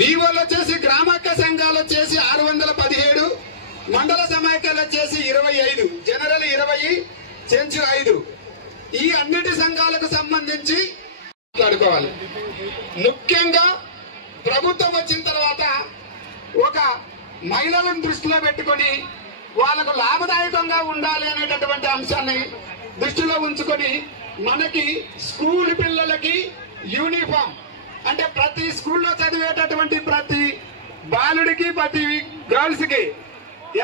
వివోలు వచ్చేసి గ్రామక్క సంఘాలు వచ్చేసి 617, మండల సమైక్యాలు వచ్చేసి 25, జనరల్ 20, చెంచు 5. ఈ అన్నిటి సంఘాలకు సంబంధించి మాట్లాడుకోవాలి. ముఖ్యంగా ప్రభుత్వం వచ్చిన తర్వాత ఒక మహిళలను దృష్టిలో పెట్టుకొని వాళ్ళకు లాభదాయకంగా ఉండాలి అనేటటువంటి అంశాన్ని దృష్టిలో ఉంచుకొని మనకి స్కూల్ పిల్లలకి యూనిఫామ్ అంటే ప్రతి స్కూల్లో చదివేటటువంటి ప్రతి బాలుడికి ప్రతి గర్ల్స్ కి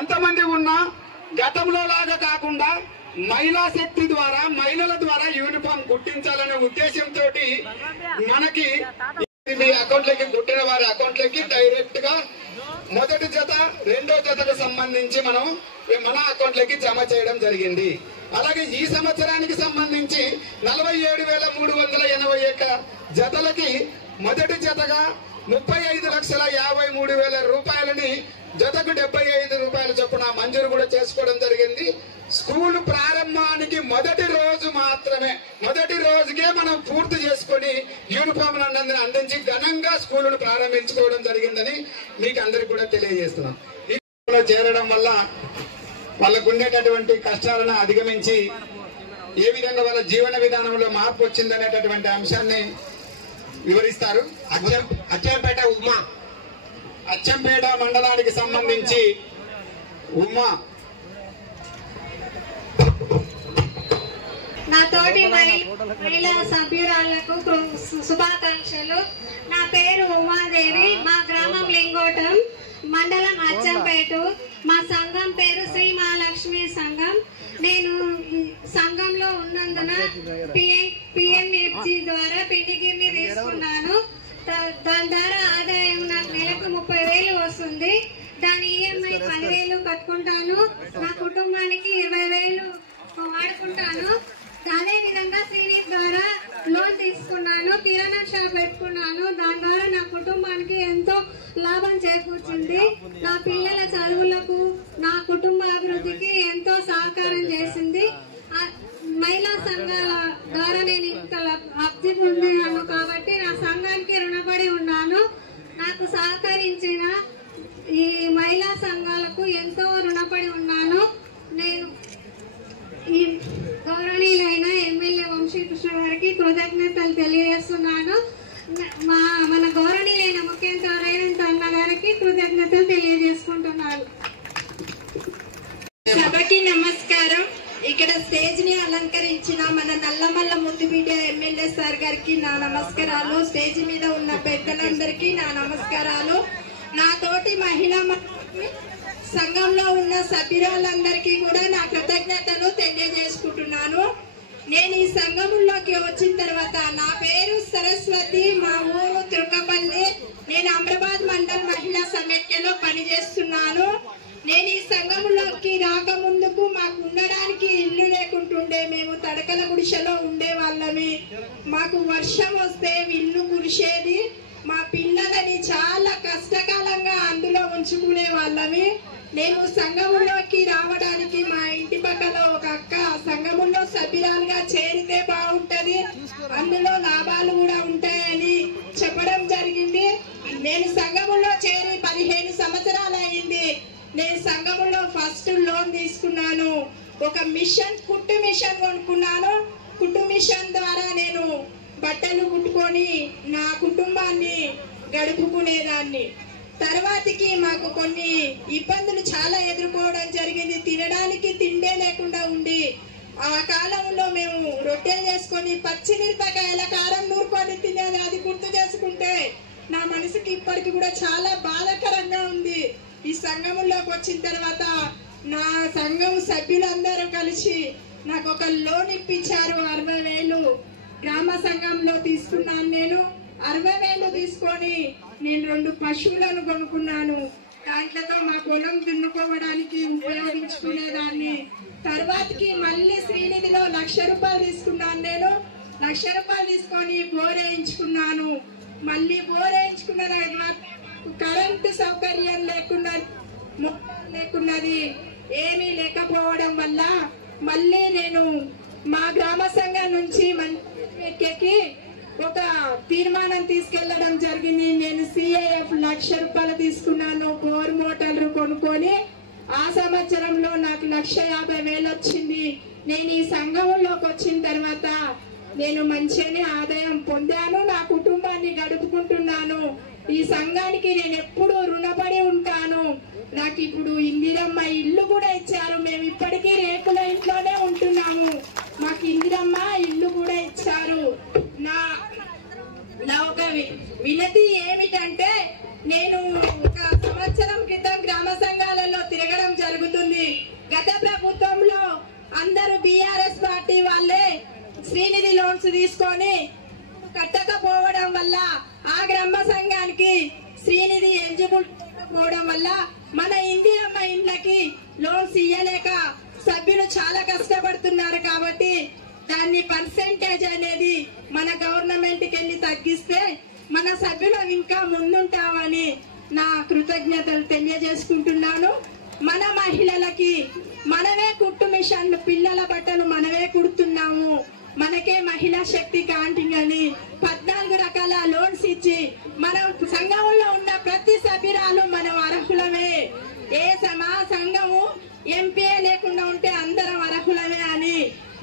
ఎంతమంది ఉన్నా గతంలో లాగా కాకుండా మహిళా శక్తి ద్వారా మహిళల ద్వారా యూనిఫామ్ కుట్టించాలనే ఉద్దేశంతో మనకి మీ అకౌంట్లకి కుట్టిన వారి అకౌంట్లకి డైరెక్ట్ గా మొదటి జత రెండో జతకు సంబంధించి మనం మన అకౌంట్లకి జమ చేయడం జరిగింది. అలాగే ఈ సంవత్సరానికి సంబంధించి 47,381 జతలకి మొదటి జతగా 35,53,000 రూపాయలని జతకు 75 రూపాయల చొప్పున మంజూరు కూడా చేసుకోవడం జరిగింది. స్కూల్ ప్రారంభానికి మొదటి రోజు మాత్రమే, మొదటి రోజుకే మనం పూర్తి చేసుకుని యూనిఫామ్ అందించి ఘనంగా స్కూలును ప్రారంభించుకోవడం జరిగిందని మీకు అందరికి కూడా తెలియజేస్తున్నాం. ఈ చేరడం వల్ల వాళ్ళకు ఉండేటటువంటి కష్టాలను అధిగమించి ఏ విధంగా వాళ్ళ జీవన విధానంలో మార్పు వచ్చిందనేటటువంటి అంశాన్ని వివరిస్తారు. అచ్చంపేట ఉమా, అచ్చంపేట మండలానికి సంబంధించి ఉమా. నా తోటి మహిళా సభ్యురాళ్లకు శుభాకాంక్షలు. నా పేరు ఉమాదేవి. మా గ్రామం లింగోటం, మండలం అచ్చంపేట. మా సంఘం పేరు శ్రీ మహాలక్ష్మి సంఘం. నేను సంఘంలో ఉన్నందున పిఎంఎఫ్జి ద్వారా పిండిగిరిని తీసుకున్నాను. దాని ద్వారా ఆదాయం నాకు నెలకు 30,000 వస్తుంది. దాని ఈఎంఐ 10,000 కట్టుకుంటాను. నా కుటుంబానికి 20,000 వాడుకుంటాను. అదే విధంగా శ్రీనిధి ద్వారా లోన్ తీసుకున్నాను. కిరాణా షాప్ పెట్టుకున్నాను. దాని ద్వారా నా కుటుంబానికి ఎంతో లాభం చేకూర్చింది. నా పిల్లల చదువులకు, నా కుటుంబ అభివృద్ధికి ఎంతో సహకారం చేసింది. మహిళా సంఘాల ద్వారా నేను ఇంకా లబ్ధి పొందినాను కాబట్టి నా సంఘానికి రుణపడి ఉన్నాను. నాకు సహకరించిన ఈ మహిళా సంఘాలకు ఎంతో రుణపడి ఉన్నాను. నేను ఈ గౌరవనీయులైన ఎమ్మెల్యే వంశీకృష్ణ గారికి కృతజ్ఞతలు తెలియజేస్తున్నాను. మన గౌరవనీయులైన ముఖ్యమంత్రి రేవంత్ అన్న గారికి కృతజ్ఞతలు తెలియజేసుకుంటున్నాను. సభకి నమస్కారం. ఇక్కడ స్టేజ్ ని అలంకరించిన మన నల్లమల్ల ముద్దుబిడ్డ ఎమ్మెల్యే సార్ గారికి నా నమస్కారాలు. స్టేజ్ మీద ఉన్న పెద్దలందరికీ నా నమస్కారాలు. నా తోటి మహిళా సంఘంలో ఉన్న సభ్యురాలందరికీ కూడా నా కృతజ్ఞతలు తెలియజేసుకుంటున్నాను. నేను ఈ సంఘంలోకి వచ్చిన తర్వాత నా పేరు సరస్వతి, మా ఊరు తుర్కపల్లి. నేను అమ్రాబాద్ మండల్ మహిళా సమైక్యలో పనిచేస్తున్నాను. నేను ఈ సంఘంలోకి రాకముందుకు మాకు ఉండడానికి ఇల్లు లేకుంటుండే. మేము తడకల గుడిసెలో ఉండే వాళ్ళమి. మాకు వర్షం వస్తే ఇల్లు కురిసేది. మా పిల్లలని చాలా కష్టకాలంగా అందులో ఉంచుకునే వాళ్ళమి. నేను సంఘములోకి రావడానికి మా ఇంటి పక్కన ఒక అక్క సంఘములో సభ్యురాలుగా చేరితే బాగుంటది, అందులో లాభాలు కూడా ఉంటాయని చెప్పడం జరిగింది. నేను సంఘములో చేరి 15 సంవత్సరాలు అయింది. నేను సంఘములో ఫస్ట్ లోన్ తీసుకున్నాను. ఒక మిషన్, కుట్టు మిషన్ కొనుక్కున్నాను. కుట్టు మిషన్ ద్వారా నేను బట్టలు కుట్టుకొని నా కుటుంబాన్ని గడుపుకునేదాన్ని. తర్వాతకి మాకు కొన్ని ఇబ్బందులు చాలా ఎదుర్కోవడం జరిగింది. తినడానికి తిండే లేకుండా ఉండి ఆ కాలంలో మేము రొట్టెలు చేసుకొని పచ్చిమిరపకాయల కారం నూరుకొని తినేది. అది గుర్తు చేసుకుంటే నా మనసుకి ఇప్పటికి కూడా చాలా బాధాకరంగా ఉంది. ఈ సంఘంలోకి వచ్చిన తర్వాత నా సంఘం సభ్యులందరూ కలిసి నాకు ఒక లోన్ ఇప్పించారు. 60,000 గ్రామ సంఘంలో తీసుకున్నాను. నేను 60,000 తీసుకొని నేను 2 పశువులను కొనుక్కున్నాను. దాంట్లో మా పొలం దున్నుకోవడానికి ఉపయోగించుకునేదాన్ని. తర్వాతకి మళ్ళీ శ్రీనిధిలో 1,00,000 రూపాయలు తీసుకున్నాను. నేను 1,00,000 రూపాయలు తీసుకొని బోర్ వేయించుకున్నాను. మళ్ళీ బోర్ వేయించుకున్న కరెంటు సౌకర్యం లేకున్నది ఏమీ లేకపోవడం వల్ల మళ్ళీ నేను మా గ్రామ సంఘం నుంచి ఎక్కి ఒక తీర్మానం తీసుకెళ్లడం జరిగింది. నేను CAF రూపాయలు తీసుకున్నాను బోర్ మోటార్లు కొనుక్కొని. ఆ సంవత్సరంలో నాకు 1,50,000 వచ్చింది. నేను ఈ సంఘంలోకి వచ్చిన తర్వాత నేను మంచిగానే ఆదాయం పొందాను, నా కుటుంబాన్ని గడుపుకుంటున్నాను. ఈ సంఘానికి నేను ఎప్పుడూ రుణపడి ఉంటాను. నాకు ఇప్పుడు ఇందిరమ్మ ఇల్లు కూడా ఇచ్చారు. మేము ఇప్పటికీ రేకుల ఇంట్లోనే ఉంటున్నాము. మాకు ఇందిరమ్మ ఇల్లు కూడా ఇచ్చారు. నా ఒక వినతి ఏమిటంటే, నేను ఒక సంవత్సరం క్రితం గ్రామ సంఘాలలో తిరగడం జరుగుతుంది. గత ప్రభుత్వంలో అందరూ బీఆర్ఎస్ పార్టీ వాళ్ళే శ్రీనిధి లోన్స్ తీసుకొని కట్టకపోవడం వల్ల ఆ గ్రామ సంఘానికి శ్రీనిధి ఎలిజిబుల్ పోవడం వల్ల మన ఇందిరమ్మ ఇండ్లకి లోన్స్ ఇయ్యలేక సభ్యులు చాలా కష్టపడుతున్నారు. కాబట్టి దాన్ని పర్సెంటేజ్ అనేది మన గవర్నమెంట్ కి వెళ్ళి తగ్గిస్తే మన సభ్యులు ఇంకా ముందుంటామని నా కృతజ్ఞతలు తెలియజేసుకుంటున్నాను. మన మహిళలకి మనమే కుట్టు మిషన్లు, పిల్లల బట్టలు మనమే కుడుతున్నాము. మనకే మహిళా శక్తి కాంటింగ్ అని 14 రకాల లోన్స్ ఇచ్చి మనం సంఘంలో ఉన్న ప్రతి సభ్యురాలు మనం అర్హులమే. మా సంఘము ఎంపీఏ లేకుండా ఉంటే అందరం అర్హులమే అని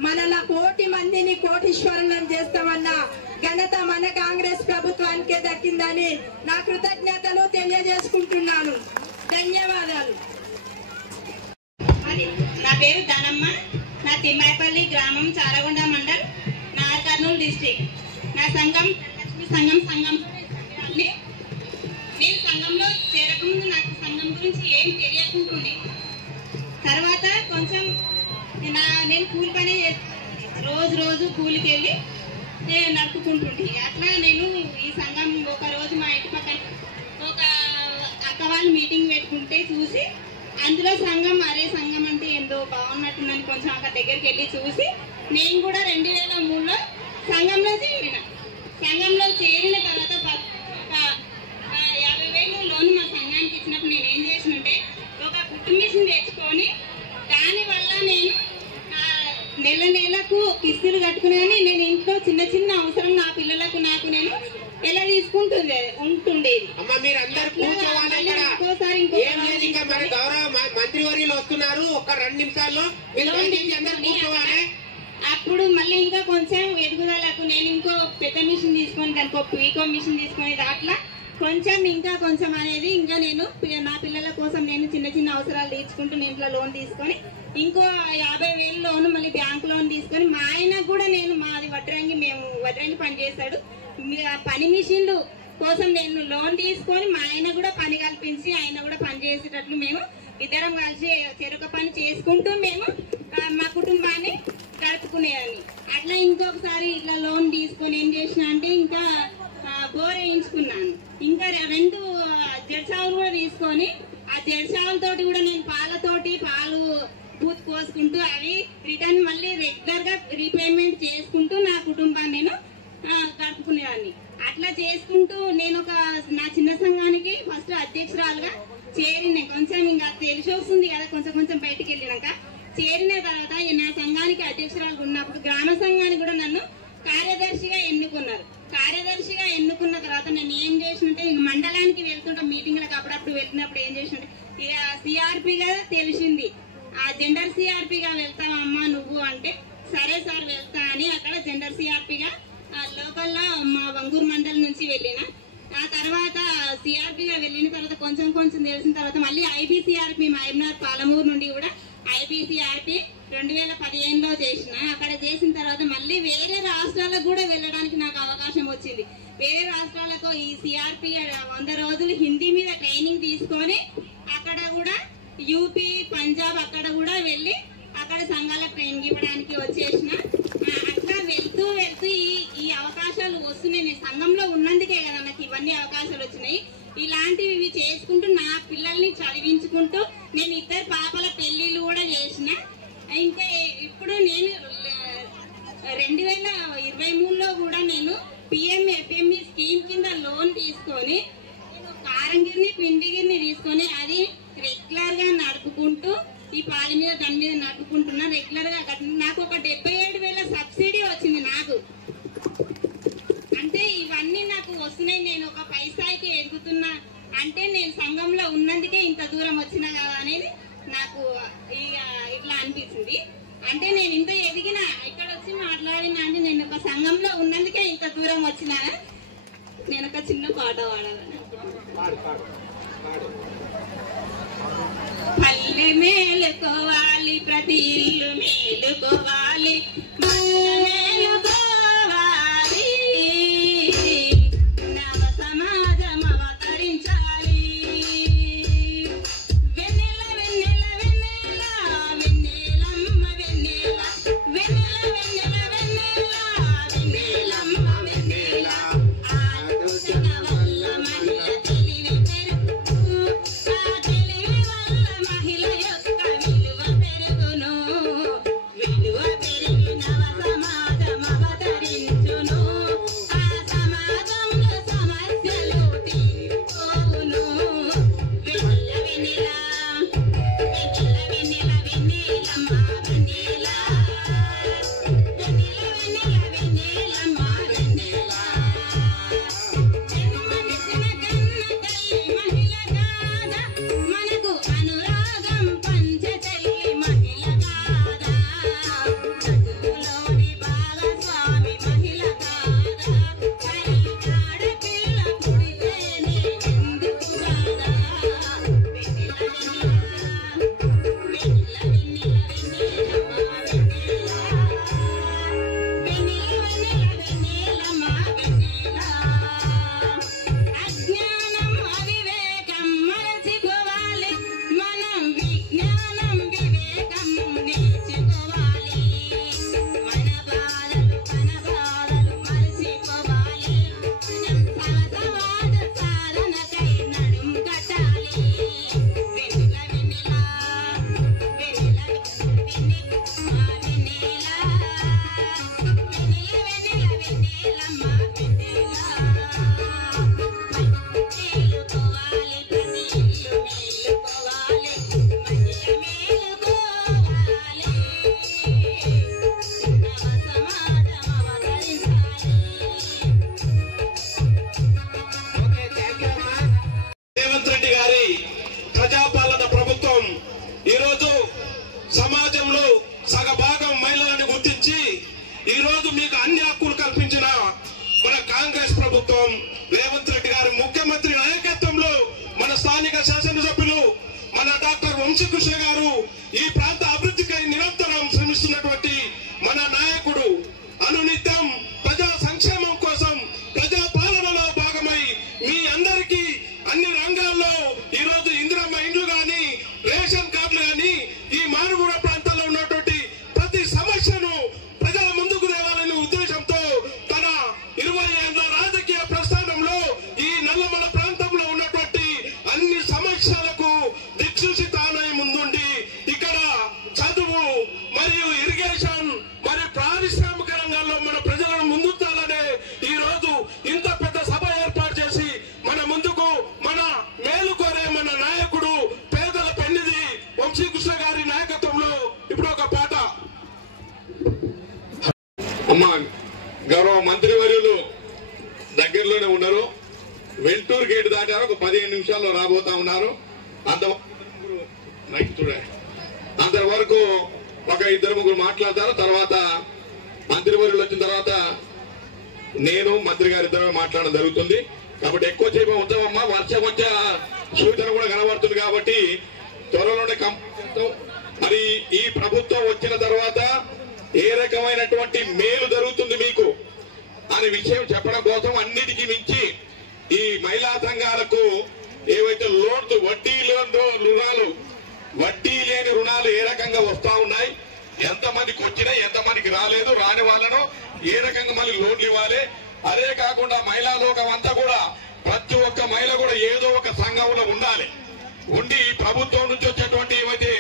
మనలా 1,00,00,000 మందిని కోటీశ్వరులను చేస్తామన్న ఘనత మన కాంగ్రెస్ ప్రభుత్వానికే దక్కిందని నా కృతజ్ఞతలు తెలియజేసుకుంటున్నాను. ధన్యవాదాలు. నా పేరు ధనమ్మ. నా తిమ్మాయిపల్లి గ్రామం, చారగొండ మండల్, నా కర్నూలు డిస్ట్రిక్ట్. నా సంఘం సంఘం. నేను సంఘంలో చేరకముందు నాకు సంఘం గురించి ఏం తెలియకుంటుండే. తర్వాత కొంచెం నేను కూలి పని రోజు కూలికి వెళ్ళి నేను నడుపుకుంటుండే. అట్లా నేను ఈ సంఘం ఒక రోజు మా ఇంటి పక్కన ఒక అక్క వాళ్ళు మీటింగ్ పెట్టుకుంటే చూసి అందులో సంఘం అంటే ఏందో బాగున్నట్టుందని కొంచెం అక్కడ దగ్గరికి వెళ్ళి చూసి నేను కూడా 2003లో సంఘంలో చేరిన. సంఘంలో చేరిన తర్వాత 50,000 లోన్ మా సంఘానికి ఇచ్చినప్పుడు నేను ఏం చేసినంటే ఒక కుట్టు మిషన్ తెచ్చుకొని దానివల్ల నేను నెలకు కిస్తులు కట్టుకుని నేను ఇంట్లో చిన్న అవసరం నా పిల్లలకు నాకు నేను ఎలా ఉంటుండేది. మంత్రివర్యులు వస్తున్నారు, ఒక 2 నిమిషాల్లో అప్పుడు మళ్ళీ ఇంకా కొంచెం ఎదుగుదలకు నేను ఇంకో పెద్ద మిషన్ తీసుకొని దానికి ఒక పీకో మిషన్ తీసుకొని దాంట్లో కొంచెం అనేది ఇంకా నేను నా పిల్లల కోసం నేను చిన్న అవసరాలు తీర్చుకుంటూ నేను ఇంట్లో లోన్ తీసుకొని ఇంకో 50,000 లోన్ మళ్ళీ బ్యాంక్ లోన్ తీసుకొని మా ఆయన కూడా నేను మాది వడ్రంగి పని చేశాడు. పని మిషన్లు కోసం నేను లోన్ తీసుకొని మా ఆయన కూడా పని కల్పించి ఆయన కూడా పని చేసేటట్లు మేము ఇద్దరం కలిసి చెరుకు పని చేసుకుంటూ మేము మా కుటుంబాన్ని గడుపుకునేదాన్ని. అట్లా ఇంకొకసారి ఇట్లా లోన్ తీసుకొని ఏం చేసిన అంటే ఇంకా బోర్ వేయించుకున్నాను. ఇంకా 2 జెర్సావులు కూడా తీసుకొని ఆ జెర్సావులతోటి కూడా నేను పాలు పూత పోసుకుంటూ అవి రిటర్న్ మళ్ళీ రెగ్యులర్ గా రీపేమెంట్ చేసుకుంటూ నా కుటుంబాన్ని నేను గడుపుకునేదాన్ని. అట్లా చేసుకుంటూ నేను నా చిన్న సంఘానికి ఫస్ట్ అధ్యక్షురాలుగా చేరిన. కొంచెం ఇంకా తెలిసి వస్తుంది కదా కొంచెం బయటికి వెళ్ళినాక. చేరిన తర్వాత నా సంఘానికి అధ్యక్షురాలుగా ఉన్నప్పుడు గ్రామ సంఘానికి కూడా నన్ను కార్యదర్శిగా ఎన్నుకున్నారు. కార్యదర్శిగా ఎన్నుకున్న తర్వాత నేను ఏం చేసినంటే మండలానికి వెళ్తుంటా మీటింగ్లకు అప్పుడప్పుడు వెళ్ళినప్పుడు ఏం చేసినంటే సిఆర్పిగా తెలిసింది. ఆ జెండర్ సిఆర్పిగా వెళ్తావమ్మా నువ్వు అంటే సరే సార్ వెళ్తా అని అక్కడ జెండర్ సిఆర్పిగా లోకల్లో మా వంగూరు మండలం నుంచి వెళ్ళిన. ఆ తర్వాత సిఆర్పిగా వెళ్ళిన తర్వాత కొంచెం తెలిసిన తర్వాత మళ్ళీ ఐబీసీఆర్పి మహబూబ్నగర్ పాలమూరు నుండి కూడా ఐబీసీఆర్పి 2015లో చేసిన. అక్కడ చేసిన తర్వాత మళ్ళీ వేరే రాష్ట్రాలకు కూడా వెళ్ళడానికి నాకు అవకాశం వచ్చింది. వేరే రాష్ట్రాలకు ఈ సిఆర్పి 100 రోజులు హిందీ మీద ట్రైనింగ్ తీసుకొని అక్కడ కూడా యూపీ, పంజాబ్ అక్కడ కూడా వెళ్ళి అక్కడ సంఘాలకు ట్రైనింగ్ ఇవ్వడానికి వచ్చేసిన. అట్లా వెళ్తూ ఈ అవకాశాలు వస్తున్నాయి. నేను సంఘంలో ఉన్నందుకే కదా నాకు ఇవన్నీ అవకాశాలు వచ్చినాయి. ఇలాంటివి చేసుకుంటూ నా పిల్లల్ని చదివించుకుంటూ నేను 2 పాపల పెళ్లిళ్ళు కూడా చేసిన. ఇంకా ఇప్పుడు నేను 2023లో కూడా నేను PMFME స్కీమ్ కింద లోన్ తీసుకొని కారంగిరిని పిండిగిరిని తీసుకొని అది రెగ్యులర్ గా నడుపుకుంటూ ఈ పాలి మీద దాని మీద నడుపుకుంటున్నా. రెగ్యులర్ గా నాకు ఒక 77,000 సబ్సిడీ వచ్చింది. నాకు అంటే ఇవన్నీ నాకు వస్తున్నాయి. నేను ఒక పై స్థాయికి ఎదుగుతున్నా అంటే నేను సంఘంలో ఉన్నందుకే ఇంత దూరం వచ్చినా కదా అనేది నాకు ఇట్లా అనిపించింది. అంటే నేను ఇంత ఎదిగినా ఇక్కడ వచ్చి మాట్లాడినా అంటే నేను ఒక సంఘంలో ఉన్నందుకే ఇంత దూరం వచ్చినా. నేను ఒక చిన్న పాట పాడాలని. పల్లె మేలుకోవాలి, ప్రతి ఇల్లు మేలుకోవాలి, మేలుకోవాలి, నవ సమాజం అవతరించాలి. వెన్నెల వెన్నెల వెన్నెల వెన్నెలమ్మ వెన్నెల, వెన్నెల వెన్నెల వెన్నెల వెన్నెలమ్మ వెన్నెల, ఆలోచన వల్ల మహిళ తెలివి పెరుగు, ఆ తెలివి వల్ల మహిళ యొక్క విలువ పెరుగును, విలువ పెరిగి నవ సమాజం అవతరించును, ఆ సమాజంలో సమస్యలు తీరిపోవును. వెన్నెల వెన్నెల వెన్నెల వెన్నెల వెన్నెలమ్మ వెన్నెల, వెన్నెల వెన్నెల వెన్నెలమ్మ వెన్నెల, జన్మనిచ్చిన కన్న తల్లి మహిళ కాదా, మనకు అనురాగం పంచె తల్లి మహిళ కాదా, చదువులోని భాగస్వామి మహిళ కాదా, మరి ఆడపిల్ల పుడితేనే ఎందుకు కాదా. వెన్నెల వెన్నెల వెన్నెల వెన్నెల వెన్నెలమ్మ వెన్నెల, వెన్నెల వెన్నెల వెన్నెలమ్మ వెన్నెల, అజ్ఞానం అవివేకం మరచిపోవాలి, మనం విజ్ఞానం వివేకం నేర్చుకోవాలి, మన బాధలు మరచిపోవాలి, మనం సమాజ సాధనకై నడుం కట్టాలి. వెన్నెల వెన్నెల వెన్నెల వెన్నెలమ్మ వెన్నెల, వెన్నెల వెన్నెల వెన్నెలమ్మ వెన్నెల, మేలుకోవాలి, ప్రతి ఇల్లు మేలుకోవాలి, మహిళ మేలుకోవాలి, నవ సమాజం అవతరించాలి. రేవంత్ రెడ్డి గారి ప్రజాపాలన ప్రభుత్వం ఈరోజు సమాజంలో సగభాగం మహిళలను గుర్తించి ఈరోజు మీకు అన్ని హక్కులు కల్పించిన మన కాంగ్రెస్ ప్రభుత్వం, రేవంత్ రెడ్డి గారి ముఖ్యమంత్రి నాయకత్వంలో మన స్థానిక శాసనసభ్యులు మన డాక్టర్ వంశీకృష్ణ గారు ఈ ప్రాంత అభివృద్ధికై నిరంతరం శ్రమిస్తున్నటువంటి మన నాయకుడు అనునిత్యం ప్రజా సంక్షేమం కోసం ప్రజా పాలనలో భాగమై మీ అందరికీ అన్ని రంగాల్లో ఈరోజు ఇందిరమ్మ ఇండ్లు గాని రేషన్ కార్డులు గాని ఈ మారుమూల ప్రాంతాల్లో ఉన్నటువంటి ప్రతి సమస్యను ప్రజల ముందుకు తేవాలనే ఉద్దేశంతో తన 20 ఏళ్ల రాజకీయ ప్రస్థానంలో ఈ నల్లమల ప్రాంతంలో ఉన్నటువంటి అన్ని సమస్యలకు దిక్సూచి తానై ముందుండి ఇక్కడ చదువు మరియు ఇరిగేషన్ మరియు పారిశ్రామిక రంగాల్లో మన ప్రజలను ముందుంచాలనే ఈ రోజు ఇంత పెద్ద సభ ఏర్పాటు చేసి మన ముందుకు మన మేలు కోరే మన నాయకుడు పేదల పెన్నిది వంశీకృష్ణ గారి నాయకత్వంలో ఇప్పుడు ఒక పాట. అమ్మా గౌరవ మంత్రివర్యులు దగ్గరలోనే ఉన్నారు, వెల్టూరు గేట్ దాటారు, ఒక 15 నిమిషాల్లో రాబోతా ఉన్నారు. అంతవరకు ఒక 2-3 మాట్లాడతారు. తర్వాత మంత్రివర్యులు వచ్చిన తర్వాత నేను మంత్రి గారి ఇద్దరు మాట్లాడడం జరుగుతుంది. కాబట్టి ఎక్కువ సేపు ఉంచామమ్మా, వర్షం వచ్చే సూచన కూడా కనబడుతుంది కాబట్టి త్వరలోనే కంప్లీట్ చేస్తాం. మరి ఈ ప్రభుత్వం వచ్చిన తర్వాత ఏ రకమైనటువంటి మేలు జరుగుతుంది మీకు అనే విషయం చెప్పడం కోసం అన్నిటికీ మించి ఈ మహిళా సంఘాలకు ఏవైతే లోన్స్ వడ్డీ లేని రుణాలు ఏ రకంగా వస్తా ఉన్నాయి, ఎంతమందికి వచ్చినాయి, ఎంతమందికి రాలేదు, రాని వాళ్ళను ఏ రకంగా మళ్ళీ లోన్లు ఇవ్వాలి. అదే కాకుండా మహిళా లోకం అంతా కూడా ప్రతి ఒక్క మహిళ కూడా ఏదో ఒక సంఘంలో ఉండాలి. ఉండి ఈ ప్రభుత్వం నుంచి వచ్చేటువంటి ఏవైతే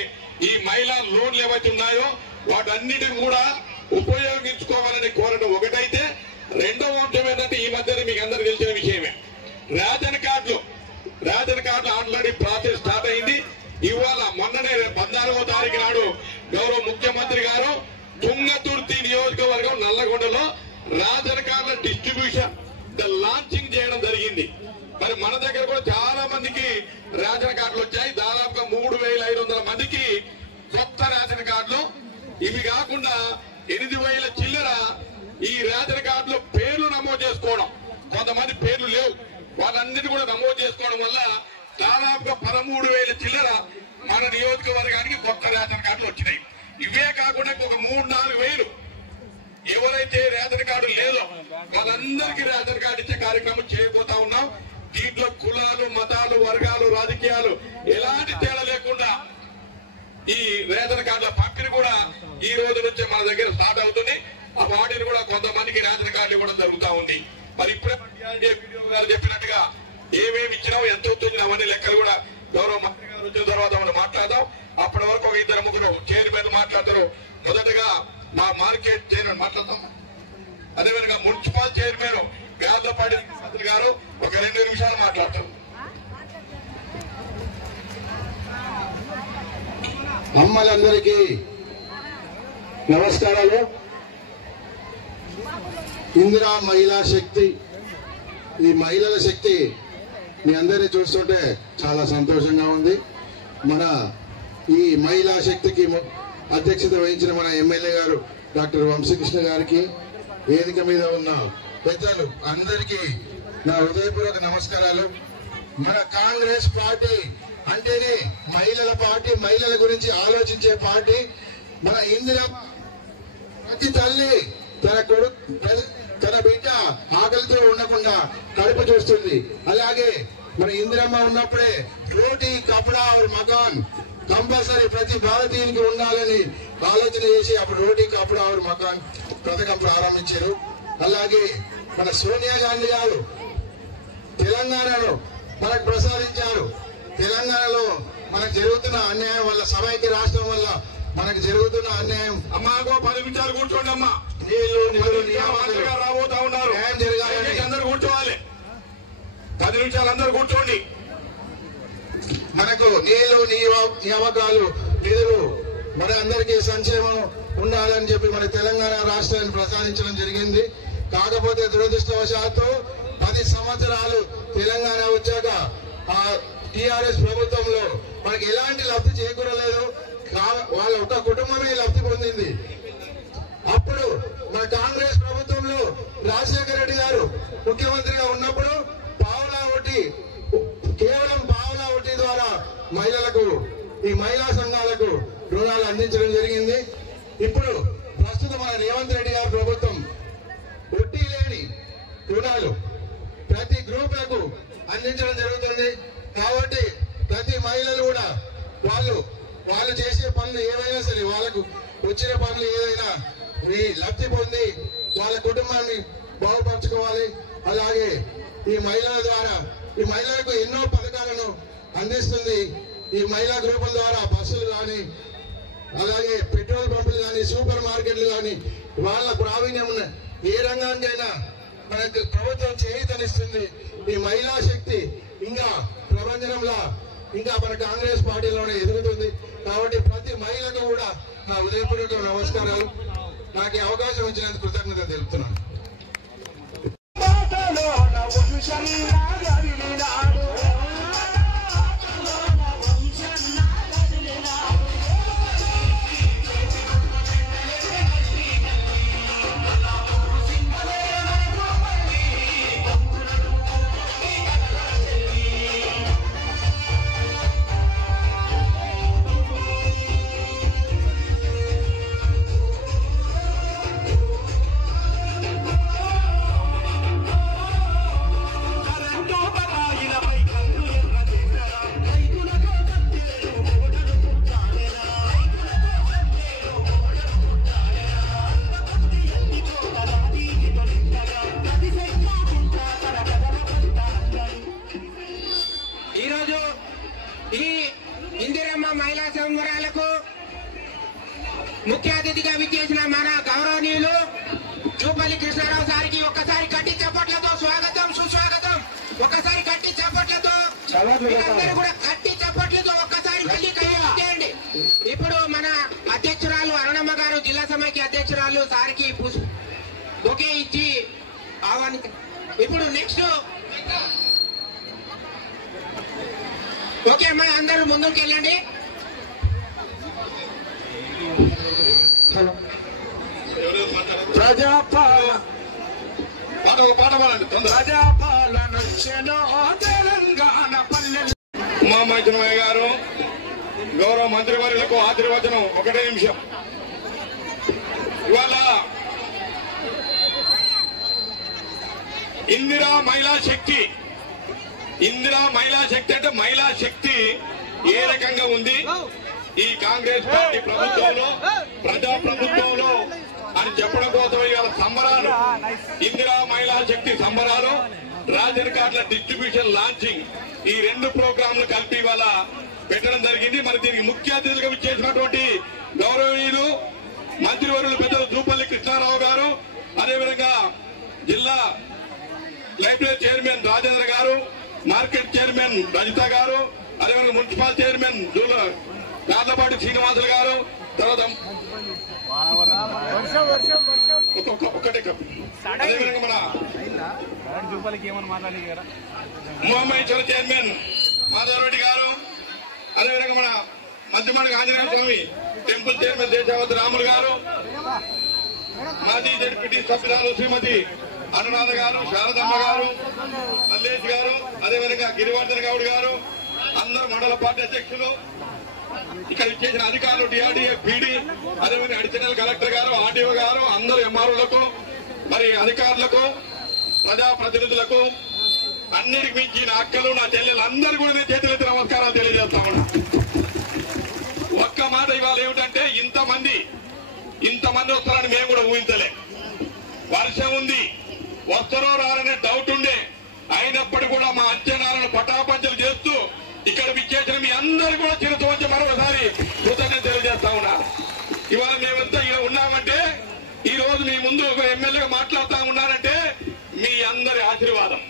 ఈ మహిళా లోన్లు ఏవైతే ఉన్నాయో వాటన్నిటిని కూడా ఉపయోగించుకోవాలని కోరడం ఒకటైతే, రెండవ అంశం ఏంటంటే ఈ మధ్యన మీకు అందరికి తెలిసిన విషయమే రేషన్ కార్డులు ఆల్రెడీ ప్రాసెస్ స్టార్ట్ అయింది. ఇవాళ మొన్ననే 14వ తారీఖు నాడు గౌరవ ముఖ్యమంత్రి గారు తుంగతుర్తి నియోజకవర్గం నల్లగొండలో రేషన్ కార్డుల డిస్ట్రిబ్యూషన్ లాంచింగ్ చేయడం జరిగింది. మరి మన దగ్గర కూడా చాలా మందికి రేషన్ కార్డులు వచ్చాయి. దాదాపుగా 3,500 మందికి కొత్త రేషన్ కార్డులు. ఇవి కాకుండా 8,000 చిల్లర ఈ రేషన్ కార్డులో పేర్లు నమోదు చేసుకోవడం, కొంతమంది పేర్లు లేవు, వాళ్ళందరినీ కూడా నమోదు చేసుకోవడం వల్ల దాదాపుగా 13,000 చిల్లర మన నియోజకవర్గానికి కొత్త రేషన్ కార్డులు వచ్చినాయి. ఇవే కాకుండా ఒక 3-4 వేలు ఎవరైతే రేషన్ కార్డు లేదో వాళ్ళందరికీ రేషన్ కార్డు ఇచ్చే కార్యక్రమం చేయబోతా ఉన్నాం. దీంట్లో కులాలు, మతాలు, వర్గాలు, రాజకీయాలు ఎలాంటి తేడా లేకుండా ఈ రేషన్ కార్డుల పంపిణీ కూడా ఈ రోజు నుంచే మన దగ్గర స్టార్ట్ అవుతుంది. ఆ వాటిని కూడా కొంతమందికి రేషన్ కార్డు ఇవ్వడం జరుగుతా ఉంది. మరి ఇప్పుడే వీడియో గారు చెప్పినట్టుగా ఏమేమి ఇచ్చినావు, ఎంత అవుతుంది, అవన్నీ లెక్కలు కూడా గౌరవ మంత్రి గారు వచ్చిన తర్వాత మనం మాట్లాడదాం. అప్పటి వరకు ఒక 2-3 చైర్మన్ మాట్లాడతారు. మొదటగా మా మార్కెట్ చైర్మన్ మాట్లాడతాం. అదేవిధంగా మున్సిపల్ చైర్మన్ గార్లపాటి మంత్రి గారు ఒక 2 నిమిషాలు మాట్లాడతారు. అమ్మలందరికీ నమస్కారాలు. ఇందిరా మహిళా శక్తి, ఈ మహిళల శక్తి మీ అందరినీ చూస్తుంటే చాలా సంతోషంగా ఉంది. మన ఈ మహిళా శక్తికి అధ్యక్షత వహించిన మన ఎమ్మెల్యే గారు డాక్టర్ వంశీకృష్ణ గారికి, వేదిక మీద ఉన్న పెద్దలు అందరికీ నా హృదయపూర్వక నమస్కారాలు. మన కాంగ్రెస్ పార్టీ అంటేనే మహిళల పార్టీ, మహిళల గురించి ఆలోచించే పార్టీ. మన ఇందిరా ప్రతి తల్లి తన కొడుకు, తన బిడ్డ ఆకలితో ఉండకుండా కడుపు చూస్తుంది. అలాగే మన ఇందిరమ్మ ఉన్నప్పుడే రోటీ, కపడా और మకాన్ కంపల్సరీ ప్రతి భారతీయునికి ఉండాలని ఆలోచన చేసి అప్పుడు రోటీ, కపడా और మకాన్ పథకం ప్రారంభించారు. అలాగే మన సోనియా గాంధీ గారు తెలంగాణలో మనకు ప్రసాదించారు. తెలంగాణలో మనకు జరుగుతున్న అన్యాయం వల్ల, సమైక్య రాష్ట్రం వల్ల మనకు జరుగుతున్న అన్యాయం. అమ్మాకో 10 నిమిషాలు కూర్చోండి అమ్మా. నీళ్లు, నిధులు, రాబోతా ఉన్నారు, న్యాయం జరగాలని అందరూ కూర్చోవాలి. 10 నిమిషాలు అందరూ కూర్చోండి. మనకు నీళ్లు, నియామకాలు, నిధులు, మన అందరికీ సంక్షేమం ఉండాలని చెప్పి మన తెలంగాణ రాష్ట్రాన్ని ప్రసాదించడం జరిగింది. కాకపోతే దురదృష్టవశాత్తు 10 సంవత్సరాలు తెలంగాణ వచ్చాక ఆ టిఆర్ఎస్ ప్రభుత్వంలో మనకి ఎలాంటి లబ్ధి చేకూరలేదు. వాళ్ళ ఒక కుటుంబమే లబ్ధి పొందింది. అప్పుడు మన కాంగ్రెస్ ప్రభుత్వంలో రాజశేఖర రెడ్డి గారు ముఖ్యమంత్రిగా ఉన్నప్పుడు పావలా వడ్డీ, కేవలం పావలా వడ్డీ ద్వారా మహిళలకు, ఈ మహిళా సంఘాలకు రుణాలు అందించడం జరిగింది. ఇప్పుడు ప్రస్తుతం మన రేవంత్ రెడ్డి గారి ప్రభుత్వం వడ్డీ లేని రుణాలు ప్రతి గ్రూపులకు అందించడం జరుగుతుంది. కాబట్టి ప్రతి మహిళలు కూడా వాళ్ళు చేసే పనులు ఏవైనా సరే, వాళ్ళకు వచ్చిన పనులు ఏదైనా లబ్ధి పొంది వాళ్ళ కుటుంబాన్ని బాగుపరచుకోవాలి. అలాగే ఈ మహిళల ద్వారా ఈ మహిళలకు ఎన్నో పథకాలను అందిస్తుంది. ఈ మహిళా గ్రూపుల ద్వారా బస్సులు కానీ, అలాగే పెట్రోల్ పంపులు కానీ, సూపర్ మార్కెట్లు కానీ, వాళ్ళ ప్రావీణ్యం ఉన్న ఏ రంగానికైనా మనకు ప్రభుత్వం చేయూతనిస్తుంది. ఈ మహిళా శక్తి ఇంకా ప్రపంచంలో ఇంకా మన కాంగ్రెస్ పార్టీలోనే ఎదుగుతుంది. కాబట్టి ప్రతి మహిళకు కూడా నా హృదయపూర్వక నమస్కారాలు. నాకు ఈ అవకాశం ఇచ్చినందుకు కృతజ్ఞత తెలుపుతున్నాను. ముఖ్య అతిథిగా విచ్చేసిన మన గౌరవనీయులు జూపల్లి కృష్ణారావు సారికి ఒక్కసారి గట్టి చప్పట్లతో స్వాగతం, సుస్వాగతం. ఒక్కసారి గట్టి చప్పట్లతో, మీరందరూ కూడా గట్టి చప్పట్లతో ఒక్కసారి మళ్ళీ చేయండి. ఇప్పుడు మన అధ్యక్షురాలు అరుణమ్మ గారు, జిల్లా సమైక్య అధ్యక్షురాలు సారికి బొకే ఇచ్చి ఆహ్వాని. ఇప్పుడు నెక్స్ట్ ఓకే అమ్మా, అందరూ ముందుకు వెళ్ళండి. ప్రజాపాలన తెలంగాణ పల్లె. ఉమామహేశ్వరయ్య గారు గౌరవ మంత్రివర్యులకు ఆశీర్వచనం 1 నిమిషం. ఇవాళ ఇందిరా మహిళా శక్తి అంటే మహిళా శక్తి ఏ రకంగా ఉంది ఈ కాంగ్రెస్ పార్టీ ప్రభుత్వంలో, ప్రజా ప్రభుత్వంలో అని చెప్పడం కోసం ఇవాళ సంబరాలు, ఇందిరా మహిళా శక్తి సంబరాలు, రేషన్ కార్డుల డిస్ట్రిబ్యూషన్ లాంచింగ్, ఈ 2 ప్రోగ్రాంలు కలిపి ఇవాళ పెట్టడం జరిగింది. మరి దీనికి ముఖ్య అతిథులుగా విచ్చేసినటువంటి గౌరవనీయులు మంత్రివర్యులు పెద్దలు జూపల్లి కృష్ణారావు గారు, అదేవిధంగా జిల్లా లైబ్రరీ చైర్మన్ రాజేంద్ర గారు, మార్కెట్ చైర్మన్ రజిత గారు, అదేవిధంగా మున్సిపల్ చైర్మన్ కార్లపాటి శ్రీనివాసులు గారు, తర్వాత ఒక్కటే అదేవిధంగా మన ఉమామహేశ్వర చైర్మన్ మాధవరెడ్డి గారు, అదేవిధంగా మన మధ్యమాడి ఆంజనేయ స్వామి టెంపుల్ చైర్మన్ దేశావతి రాములు గారు, మాజీ జడ్పీటీ సభ్యురాలు శ్రీమతి అనురాధ గారు, శారదమ్మ గారు, మల్లేష్ గారు, అదేవిధంగా గిరివర్ధన్ గౌడ్ గారు, అందరూ మండల పార్టీ అధ్యక్షులు, ఇక్కడ ఇచ్చేసిన అధికారులు, డిఆర్డీఏ, పీడీ, అదేవిధంగా అడిషనల్ కలెక్టర్ గారు, ఆర్డీఓ గారు, అందరూ ఎంఆర్ఓలకు, మరి అధికారులకు, ప్రజాప్రతినిధులకు, అన్నిటికి మించి నా అక్కలు, నా చెల్లెలు అందరూ కూడా నేను చేతులెత్తి నమస్కారాలు తెలియజేస్తా ఉన్నా. ఒక్క మాట ఇవాళ ఏమిటంటే ఇంతమంది వస్తారని మేము కూడా ఊహించలే. వర్షం ఉంది, వస్తారో రారనే డౌట్ ఉండే, అయినప్పటికీ కూడా మా అంచనాలను పటాపంచలు చేస్తూ ఇక్కడ విచ్చేసిన మీ అందరూ కూడా చిరుత వచ్చి మరొకసారి కృతజ్ఞత తెలియజేస్తా ఉన్నా. ఇవాళ మేమంతా ఇక్కడ ఉన్నామంటే, ఈ రోజు మీ ముందు ఒక ఎమ్మెల్యేగా మాట్లాడుతా ఉన్నారంటే మీ అందరి ఆశీర్వాదం.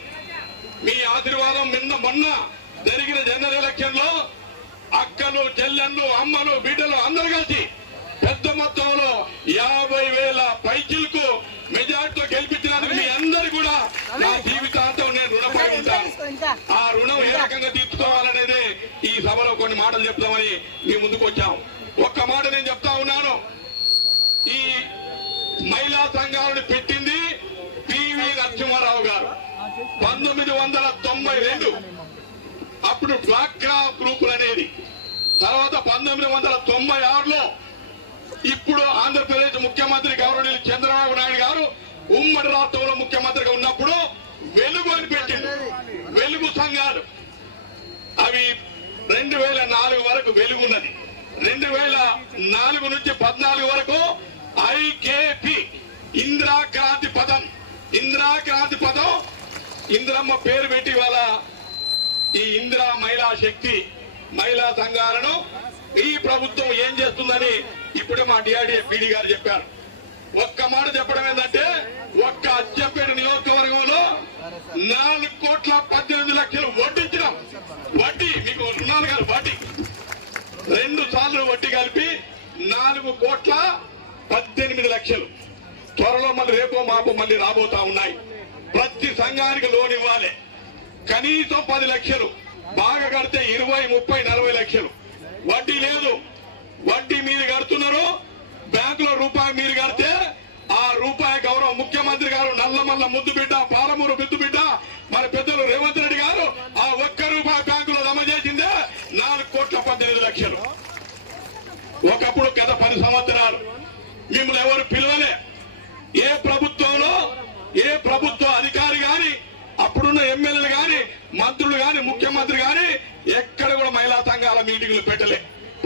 మొన్న జరిగిన జనరల్ ఎలక్షన్ లో అక్కలు, చెల్లెళ్ళు, అమ్మలు, బిడ్డలు అందరూ కలిసి పెద్ద మొత్తంలో 50,000 పైచిలకు మెజార్టీతో గెలిపించినందుకు మీ అందరు కూడా నా జీవితాంతం నేను రుణపడి ఉంటాను. ఆ రుణం ఏ రకంగా తీర్చుకోవాలనేది ఈ సభలో కొన్ని మాటలు చెప్తామని మీ ముందుకు వచ్చాం. ఒక్క మాట నేను చెప్తా ఉన్నాను, ఈ మహిళా సంఘాలను పెట్టింది పివి నరసింహారావు గారు 1992. అప్పుడు డ్వాక్రా గ్రూపులు అనేది, తర్వాత 1996లో ఇప్పుడు ఆంధ్రప్రదేశ్ ముఖ్యమంత్రి గౌరవనీయులు చంద్రబాబు నాయుడు గారు ఉమ్మడి రాష్ట్రంలో ముఖ్యమంత్రిగా ఉన్నప్పుడు వెలుగు అని పెట్టింది. వెలుగు సంఘాలు అవి 2004 వరకు వెలుగున్నది. 2004 నుంచి 14 వరకు ఐకేపీ ఇందిరాక్రాంతి పదం ఇందిరమ్మ పేరు పెట్టి వాళ్ళ ఈ ఇందిరా మహిళా శక్తి మహిళా సంఘాలను ఈ ప్రభుత్వం ఏం చేస్తుందని ఇప్పుడే మా డిఆర్డీఏ పీడీ గారు చెప్పారు. ఒక్క మాట చెప్పడం ఏంటంటే, ఒక్క అచ్చంపేట నియోజకవర్గంలో 4,18,00,000 వడ్డించినాం. వడ్డీ మీకు రుణాలు కాదు, వడ్డీ 2 సార్లు వడ్డీ కలిపి 4,18,00,000. త్వరలో మళ్ళీ రేపో మాపో మళ్ళీ రాబోతా ఉన్నాయి. ప్రతి సంఘానికి లోన్ ఇవ్వాలి, కనీసం 10 లక్షలు, బాగా కడితే 20, 30, 40 లక్షలు. వడ్డీ లేదు, వడ్డీ మీరు కడుతున్నారు. బ్యాంకులో రూపాయి మీరు కడితే ఆ రూపాయి గౌరవ ముఖ్యమంత్రి గారు నల్లమల్ల ముద్దు బిడ్డ, పాలమూరు బిద్దు బిడ్డ, మరి పెద్దలు రేవంత్ రెడ్డి గారు ఆ ₹1 బ్యాంకులో జమ చేసిందే 4,18,00,000. ఒకప్పుడు గత 10 సంవత్సరాలు మిమ్మల్ని ఎవరు పిలవలే. ఏ ప్రభుత్వంలో ఏ ప్రభుత్వ అధికారి గాని, అప్పుడున్న ఎమ్మెల్యేలు గాని, మంత్రులు గాని, ముఖ్యమంత్రి గాని ఎక్కడ కూడా మహిళా సంఘాల మీటింగ్లు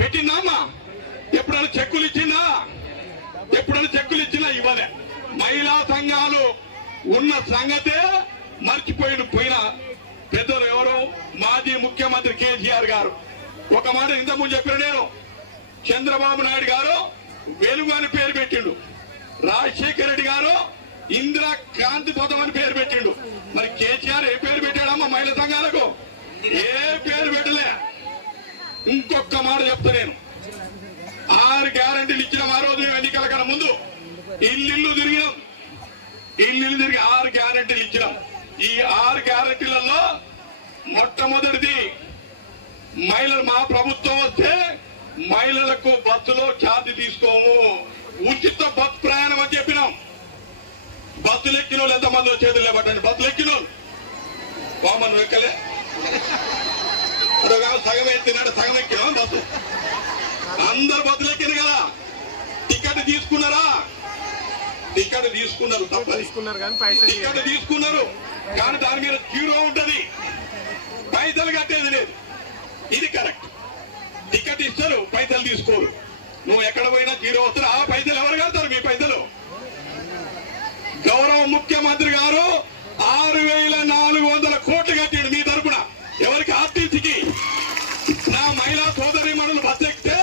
పెట్టిందామా? ఎప్పుడైనా చెక్కులు ఇచ్చినా ఇవ్వలే. మహిళా సంఘాలు ఉన్న సంగతే పోయిన పెద్దలు ఎవరు, మాజీ ముఖ్యమంత్రి కేసీఆర్ గారు ఒక మాట ఇంతకుముందు చెప్పిన నేను. చంద్రబాబు నాయుడు గారు వెలుగు అని పేరు పెట్టిండు, రాజశేఖర రెడ్డి గారు ఇందిరా క్రాంతి పథం అని పేరు పెట్టిండు. మరి కేసీఆర్ ఏ పేరు పెట్టాడమ్మా మహిళా సంఘాలకు? ఏ పేరు పెట్టలే. ఇంకొక మాట చెప్తా నేను, 6 గ్యారంటీలు ఇచ్చిన ఆ రోజు ఎన్నికల కన్నా ముందు ఇల్లు తిరిగి 6 గ్యారంటీలు ఇచ్చినాం. ఈ 6 గ్యారంటీలలో మొట్టమొదటిది మహిళలు మా ప్రభుత్వం వస్తే మహిళలకు బస్సులో ఛార్జ్ తీసుకోము, ఉచిత బస్ ప్రయాణం అని చెప్పినాం. బస్సులు ఎక్కిన వాళ్ళు ఎంతమంది చేతులు లేబట్టండి. బస్సులు ఎక్కిన వాళ్ళు బామను ఎక్కలే, సగం ఎత్తినాడు, సగం ఎక్కినా బస్సు. అందరు బస్సులు ఎక్కిన కదా, టికెట్ తీసుకున్నారా? టికెట్ తీసుకున్నారు, టికెట్ తీసుకున్నారు, కానీ దాని మీద జీరో ఉంటది, పైసలు కట్టేది లేదు. ఇది కరెక్ట్. టికెట్ ఇస్తారు, పైసలు తీసుకోరు. నువ్వు ఎక్కడ పోయినా జీరో వస్తారు. ఆ పైసలు ఎవరు కడతారు? మీ పైసలు. గౌరవ ముఖ్యమంత్రి గారు 6,400 కోట్లు కట్టాడు మీ తరపున. ఎవరికి? ఆర్టీసీకి. నా మహిళా సోదరి మనులు బస్సు ఎక్కితే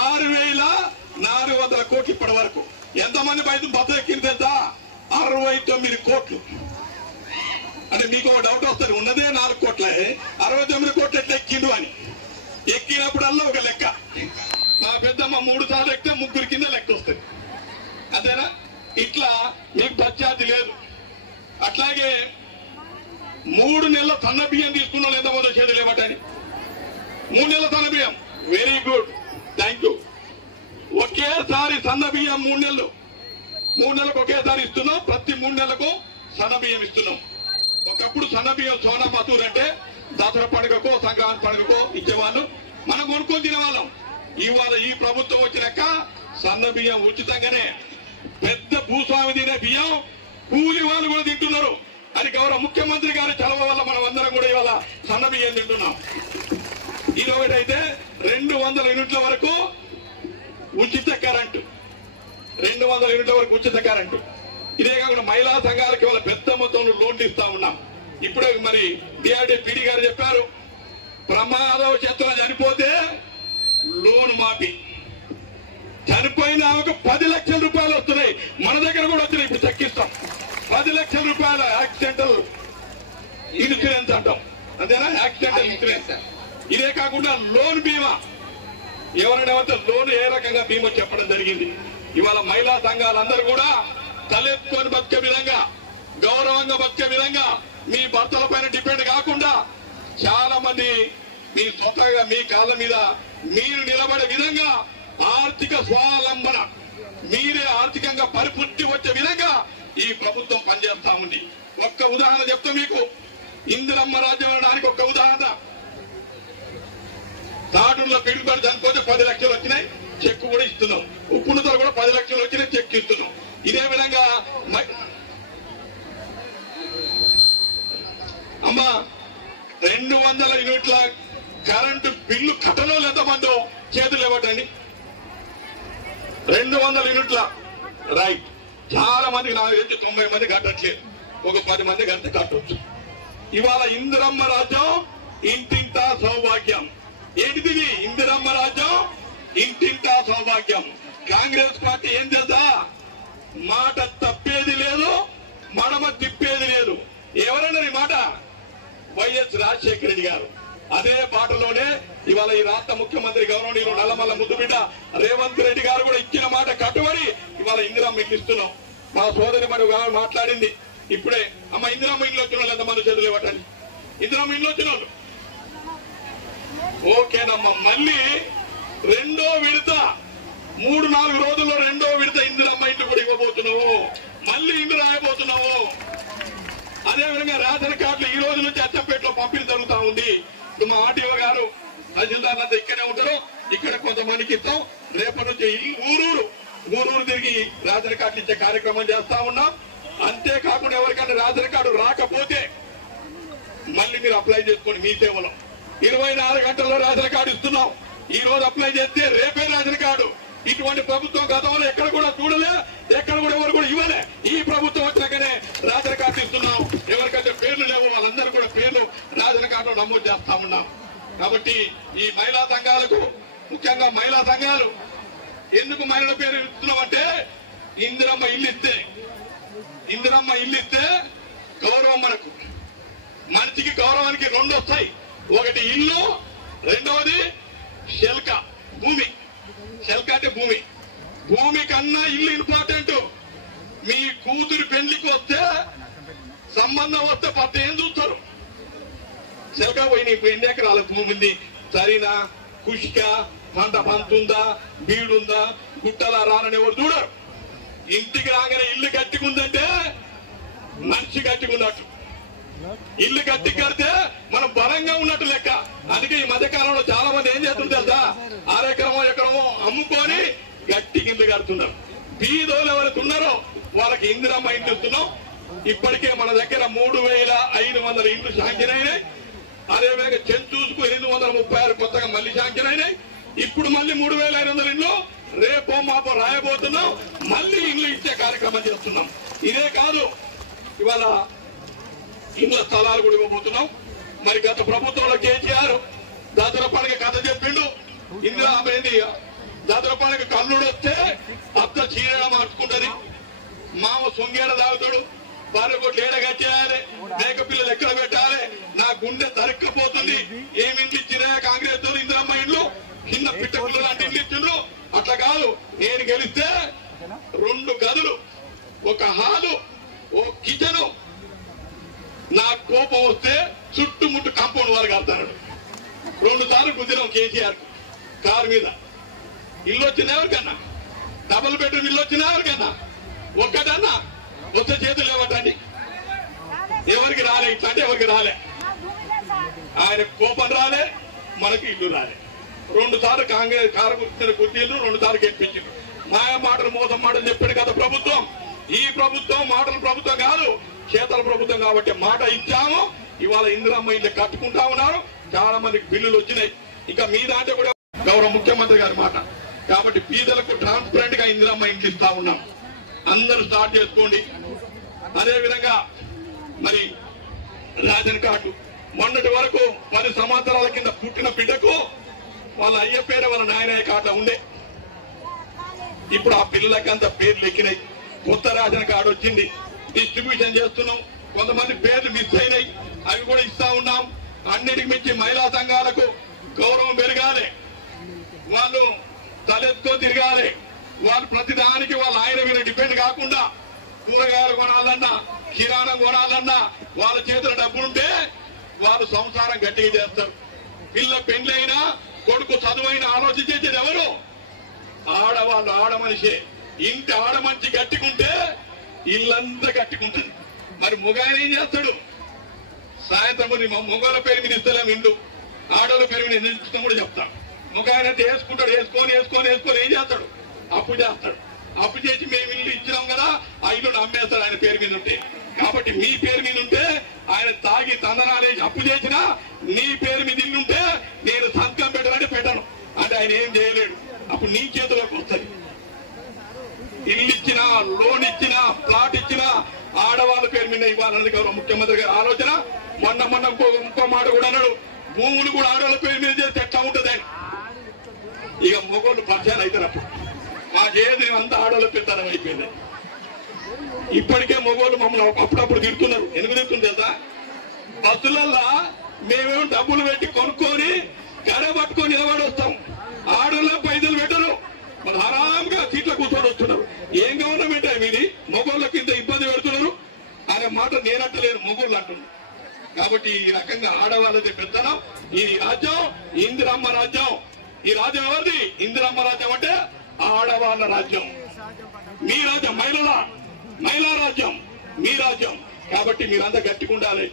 6,400 కోట్లు ఇప్పటి వరకు. ఎంతమంది బస్సు ఎక్కింది తెలుసా? 69 కోట్లు. అంటే మీకు డౌట్ వస్తుంది, ఉన్నదే 4 కోట్లే, 69 కోట్లు ఎట్లా ఎక్కిండు అని. ఎక్కినప్పుడల్లా ఒక లెక్క. మా పెద్దమ్మ 3 సార్లు ఎక్కితే 3 కింద లెక్క వస్తుంది. అంతేనా? ఇట్లా మీకు బస్ ఛార్జ్ లేదు. అట్లాగే 3 నెలల సన్న బియ్యం తీసుకున్న వాళ్ళు ఎంతమందో చేతులు ఇవ్వటని. 3 నెలల సన్న బియ్యం, వెరీ గుడ్, థ్యాంక్ యూ. ఒకేసారి సన్న బియ్యం 3 నెలలకు ఒకేసారి ఇస్తున్నాం. ప్రతి 3 నెలలకు సన్న బియ్యం ఇస్తున్నాం. ఒకప్పుడు సన్న బియ్యం సోనా మసూర్ అంటే దసరా పండుగకో సంక్రాంతి పండుగకో ఇచ్చేవాళ్ళు, మనం కొనుక్కొని తినేవాళ్ళం. ఇవాళ ఈ ప్రభుత్వం వచ్చినాక సన్న బియ్యం ఉచితంగానే, పెద్ద భూస్వామి తినే బియ్యం కూలి వాళ్ళు కూడా తింటున్నారు. అది గౌరవ ముఖ్యమంత్రి గారి చలవ వల్ల మనం అందరం కూడా ఇవాళ సన్న బియ్యం తింటున్నాం. ఇదొకటైతే 200 యూనిట్ల వరకు ఉచిత కరెంటు, 200 యూనిట్ల వరకు ఉచిత కరెంటు. ఇదే కాకుండా మహిళా సంఘాలకి వాళ్ళ పెద్ద మొత్తంలో లోన్లు ఇస్తా ఉన్నాం. ఇప్పుడే మరి డిఆర్డీ పీడీ గారు చెప్పారు, ప్రమాదవశాత్తులో చనిపోతే లోన్ మాఫీ. చనిపోయిన ఆమెకు 10 లక్షల రూపాయలు వస్తున్నాయి. మన దగ్గర కూడా వస్తున్నాయి. ఇప్పుడు తగ్గిస్తాం. 10 లక్షల రూపాయల యాక్సిడెంటల్ ఇన్సూరెన్స్ అంటాం, అంతేనా? Accidental insurance. ఇదే కాకుండా లోన్ బీమా, ఎవరైనా లోన్ ఏ రకంగా బీమా చెప్పడం జరిగింది. ఇవాళ మహిళా సంఘాలందరూ కూడా తలెత్తుకొని బతికే విధంగా, గౌరవంగా బతికే విధంగా, మీ భర్తల పైన డిపెండ్ కాకుండా చాలా మంది మీ సొంతగా మీ కాళ్ళ మీద మీరు నిలబడే విధంగా, ఆర్థిక స్వావలంబన, మీరే ఆర్థికంగా పరిపుష్టి వచ్చే విధంగా ఈ ప్రభుత్వం పనిచేస్తా ఉంది. ఒక్క ఉదాహరణ చెప్తా మీకు. ఇందిరమ్మ రాజ్యం అనడానికి ఒక్క ఉదాహరణ. తాటూరులో పిడుగుపడి చనిపోతే 10 లక్షలు వచ్చినాయి, చెక్ కూడా ఇస్తున్నాం. ఉప్పునుతో కూడా 10 లక్షలు వచ్చినాయి, చెక్ ఇస్తున్నాం. ఇదే విధంగా అమ్మా 200 యూనిట్ల కరెంటు బిల్లు కట్టలో ఎంతమందో చేతులు ఇవ్వటండి. 200 యూనిట్ల రైట్. చాలా మందికి నాకు తెలిసి 90 మంది కట్టట్లేదు. ఒక 10 మంది కడితే కట్టవచ్చు. ఇవాళ ఇందిరమ్మ రాజ్యం, ఇంటింటా సౌభాగ్యం. ఏంటిది? ఇందిరమ్మ రాజ్యం, ఇంటింటా సౌభాగ్యం. కాంగ్రెస్ పార్టీ ఏం తెలుసా? మాట తప్పేది లేదు, మడమ తిప్పేది లేదు. ఎవరన్నారు ఈ మాట? వైఎస్ రాజశేఖర రెడ్డి గారు. అదే బాటలోనే ఇవాళ ఈ రాష్ట్ర ముఖ్యమంత్రి గౌరవనీయులు నల్లమల్ల ముద్దుబిడ్డ రేవంత్ రెడ్డి గారు కూడా ఇచ్చిన మాట కట్టుబడి ఇవాళ ఇందిరమ్మ ఇల్లు ఇస్తున్నాం. మా సోదరి మరి మాట్లాడింది ఇప్పుడే. అమ్మ, ఇందిరమ్మ ఇల్లు వచ్చిన వాళ్ళు ఎంతమంది చేతులు ఇవ్వటండి? ఇందిరమ్మ ఇల్లు వచ్చిన వాళ్ళు ఓకేనమ్మా. మళ్ళీ 2వ విడత 3-4 రోజుల్లో 2వ విడత ఇందిరమ్మ ఇంటి కూడా ఇవ్వబోతున్నావు. మళ్ళీ ఇంటి రాయబోతున్నావు. అదేవిధంగా రేషన్ కార్డులు ఈ రోజు నుంచి అచ్చంపేటలో పంపిణీ జరుగుతా ఉంది. మా ఆర్టీఓ గారు, తహసీల్దార్ అంతా ఇక్కడే ఉంటారు. ఇక్కడ కొంతమందికి ఇస్తాం. రేపటి నుంచి ఊరూరు తిరిగి రేషన్ కార్డులు ఇచ్చే కార్యక్రమం చేస్తా ఉన్నాం. అంతేకాకుండా ఎవరికైనా రేషన్ కార్డు రాకపోతే మళ్ళీ మీరు అప్లై చేసుకోండి. మీ సేవలో 24 గంటల్లో రేషన్ కార్డు ఇస్తున్నాం. ఈ రోజు అప్లై చేస్తే రేపే రేషన్ కార్డు. ఇటువంటి ప్రభుత్వం గతంలో ఎక్కడ కూడా చూడలే, ఎక్కడ కూడా ఎవరు కూడా ఇవ్వలే. ఈ ప్రభుత్వం వచ్చాకనే రేషన్ కార్డు ఇస్తున్నాం. ఎవరికైతే పేర్లు లేవో వాళ్ళందరూ కూడా పేర్లు రేషన్ కార్డులో నమోదు చేస్తా ఉన్నాం. కాబట్టి ఈ మహిళా సంఘాలకు, ముఖ్యంగా మహిళా సంఘాలు ఎందుకు మహిళల పేరు ఇస్తున్నామంటే, ఇందిరమ్మ ఇల్లు ఇస్తే గౌరవం. మనకు మనిషికి గౌరవానికి 2 వస్తాయి. ఒకటి ఇల్లు, రెండవది శెల్క, భూమి. శెల్క అంటే భూమి. భూమి కన్నా ఇల్లు ఇంపార్టెంట్. మీ కూతురు పెళ్లికి వస్తే, సంబంధం వస్తే పట్ట ఏం చూస్తారు? శెల్క పోయి నీకు 8 ఎకరాల భూమి ఉంది, సరినా కుష్క పంట పంతుందా బీడుందా గుట్టలా రానని ఎవరు చూడరు. ఇంటికి రాగానే ఇల్లు గట్టిగుందంటే మనిషి గట్టిగున్నట్టు, ఇల్లు గట్టి కడితే మనం బలంగా ఉన్నట్టు లెక్క. అందుకే ఈ మధ్య కాలంలో చాలా మంది ఏం చేస్తుంది తెలుసా, అరెకరమో ఎకరమో అమ్ముకొని గట్టి ఇల్లు కడుతున్నారు. బీదోళ్ళు ఎవరైతే ఉన్నారో వాళ్ళకి ఇందిరమ్మ ఇండ్లు ఇస్తున్నాం. ఇప్పటికే మన దగ్గర 3,500 ఇండ్లు శాంక్షన్ అయినాయి. అదేవిధంగా చెంచూసుకు 836 కొత్తగా మళ్ళీ శాంక్షన్ అయినాయి. ఇప్పుడు మళ్ళీ 3,500 ఇండ్లు రేపో మాపో రాయబోతున్నాం. మళ్ళీ ఇండ్లు ఇచ్చే కార్యక్రమం చేస్తున్నాం. ఇదే కాదు, ఇవాళ ఇండ్ల స్థలాలు కూడా ఇవ్వబోతున్నాం. మరి గత ప్రభుత్వంలో కేసీఆర్ జాతర పండుగ కథ చెప్పిండు. ఇందులో ఆమె జాతర పండుగ కల్లుడు వస్తే అత్త చీర మార్చుకుంటది, మామ సొంగేడ తాగుతాడు, భార్య కొట్లు ఏడగచ్చేయాలి, మేక పిల్లలు ఎక్కడ పెట్టాలి, నా గుండె తరక్కపోతుంది. ఏమి ఇండ్లు ఇచ్చినా కాంగ్రెస్ ఇందిరమ్మ ఇండ్లు చిన్న పిట్ట పిల్లలు అంటే ఇండ్లు ఇచ్చిండ్రు. అట్లా కాదు, నేను గెలిస్తే 2 గదులు, ఒక హాలు, ఓ కిచెను, నా కోపం వస్తే చుట్టుముట్టు కాంపౌండ్ వారు కడతాడు. 2 సార్లు గుద్దినాం కేసీఆర్ కారు మీద. ఇల్లు వచ్చింది ఎవరికన్నా? డబుల్ బెడ్రూమ్ ఇల్లు వచ్చిందా ఎవరికన్నా? ఒక్కటన్నా వస్తే చేతులు లేవటండి. ఎవరికి రాలే, ఇట్లా అంటే ఎవరికి రాలే. ఆయన కోపం రాలే, మనకి ఇల్లు రాలే. 2 సార్లు కాంగ్రెస్ కారు గుర్తిన గుర్తిండ్రు, 2 సార్లు గెలిపించిండ్రు. మాయ మాటలు మోసం మాటలు చెప్పాడు కదా ప్రభుత్వం. ఈ ప్రభుత్వం మాటల ప్రభుత్వం కాదు, చేతల ప్రభుత్వం. కాబట్టి మాట ఇచ్చాము. ఇవాళ ఇందిరమ్మ ఇల్లు కట్టుకుంటా ఉన్నారు. చాలా మందికి బిల్లులు వచ్చినాయి. ఇంకా మీ దాంట్లో కూడా గౌరవ ముఖ్యమంత్రి గారి మాట. కాబట్టి పేదలకు ట్రాన్స్పరెంట్ గా ఇందిరమ్మ ఇంట్లు ఇస్తా ఉన్నాం. అందరూ స్టార్ట్ చేసుకోండి. అదేవిధంగా మరి రేషన్ కార్డు మొన్నటి వరకు 10 సంవత్సరాల కింద పుట్టిన బిడ్డకు వాళ్ళ అయ్య పేరు వాళ్ళ నాయన కార్డు ఉండే. ఇప్పుడు ఆ పిల్లలకి అంత పేర్లు ఎక్కినాయి. కొత్త రేషన్ కార్డు వచ్చింది, డిస్ట్రిబ్యూషన్ చేస్తున్నాం. కొంతమంది పేర్లు మిస్ అయినాయి, అవి కూడా ఇస్తా ఉన్నాం. అన్నిటికి మించి మహిళా సంఘాలకు గౌరవం పెరగాలి, వాళ్ళు తలెత్తుకో తిరగాలి. వాళ్ళు ప్రతిదానికి వాళ్ళ ఆయన మీద డిపెండ్ కాకుండా కూరగాయలు కొనాలన్నా కిరాణం కొనాలన్నా వాళ్ళ చేతుల డబ్బులుంటే వాళ్ళు సంసారం గట్టిగా చేస్తారు. పిల్ల పెండ్లైనా కొడుకు చదువైనా ఆలోచించేది ఎవరు? ఆడవాళ్ళు. ఆడ మనిషే. ఇంటి ఆడ మనిషి గట్టికుంటే ఇల్లంతా గట్టికుంటుంది. మరి మొగాయన ఏం చేస్తాడు? సాయంత్రం మొగల పేరు మీద ఇస్తలేం ఇండు, ఆడోళ్ళ పేరు మీద ఇస్తాం కూడా చెప్తా. మొగాయన అయితే వేసుకుంటాడు, వేసుకొని ఏం చేస్తాడు? అప్పు చేస్తాడు. అప్పు చేసి మేము ఇల్లు ఇచ్చినాం కదా, ఆ ఇల్లు అమ్మేస్తాడు ఆయన పేరు మీద ఉంటే. కాబట్టి మీ పేరు మీద ఉంటే ఆయన తాగి తందనాలేసి అప్పు చేసినా నీ పేరు మీద ఇల్లుంటే నేను సంతకం పెట్టాలంటే పెట్టను అంటే ఆయన ఏం చేయలేడు. అప్పుడు నీ చేతిలోకి వస్తుంది. ఇల్లు ఇచ్చినా, లోన్ ఇచ్చినా, ప్లాట్ ఇచ్చినా ఆడవాళ్ళ పేరు మీద ఇవ్వాలన్నది గౌరవ ముఖ్యమంత్రి గారి ఆలోచన. మొన్న ఇంకో మాట కూడా అన్నాడు, భూములు కూడా ఆడవాళ్ళ పేరు మీద చేస్తే ఎట్లా ఉంటుంది అని. ఇక మొగోళ్ళు పరిచయాలు అవుతారు. అప్పుడు మాకేది అంతా ఆడవాళ్ళ పెత్తనం అయిపోయింది. ఇప్పటికే మొగోళ్ళు మమ్మల్ని అప్పుడప్పుడు తిడుతున్నారు. ఎందుకు తిడుతుంది తెలుసా? బస్సులల్లా మేమేమో డబ్బులు పెట్టి కొనుక్కొని గడ పట్టుకొని నిలబడి వస్తాం. ఆడోళ్ళ పైసలు పెట్టరు, వాళ్ళు ఆరాంగా సీట్ల కూర్చొని వస్తున్నారు. ఏం గవర్నమెంట్ మీది? మొగోళ్ళకి ఇంత ఇబ్బంది పెడుతున్నారు అనే మాట నేనంటలేను, మొగోళ్ళు అంటున్నారు. కాబట్టి ఈ రకంగా ఆడవాళ్ళది పెత్తనం. ఈ రాజ్యం ఇందిరమ్మ రాజ్యం. ఈ రాజ్యం ఎవరిది? ఇందిరమ్మ రాజ్యం అంటే ఆడవాళ్ళ రాజ్యం. మీ రాజ్యం మహిళా రాజ్యం, మీ రాజ్యం. కాబట్టి మీరంతా గట్టిగుండాలి.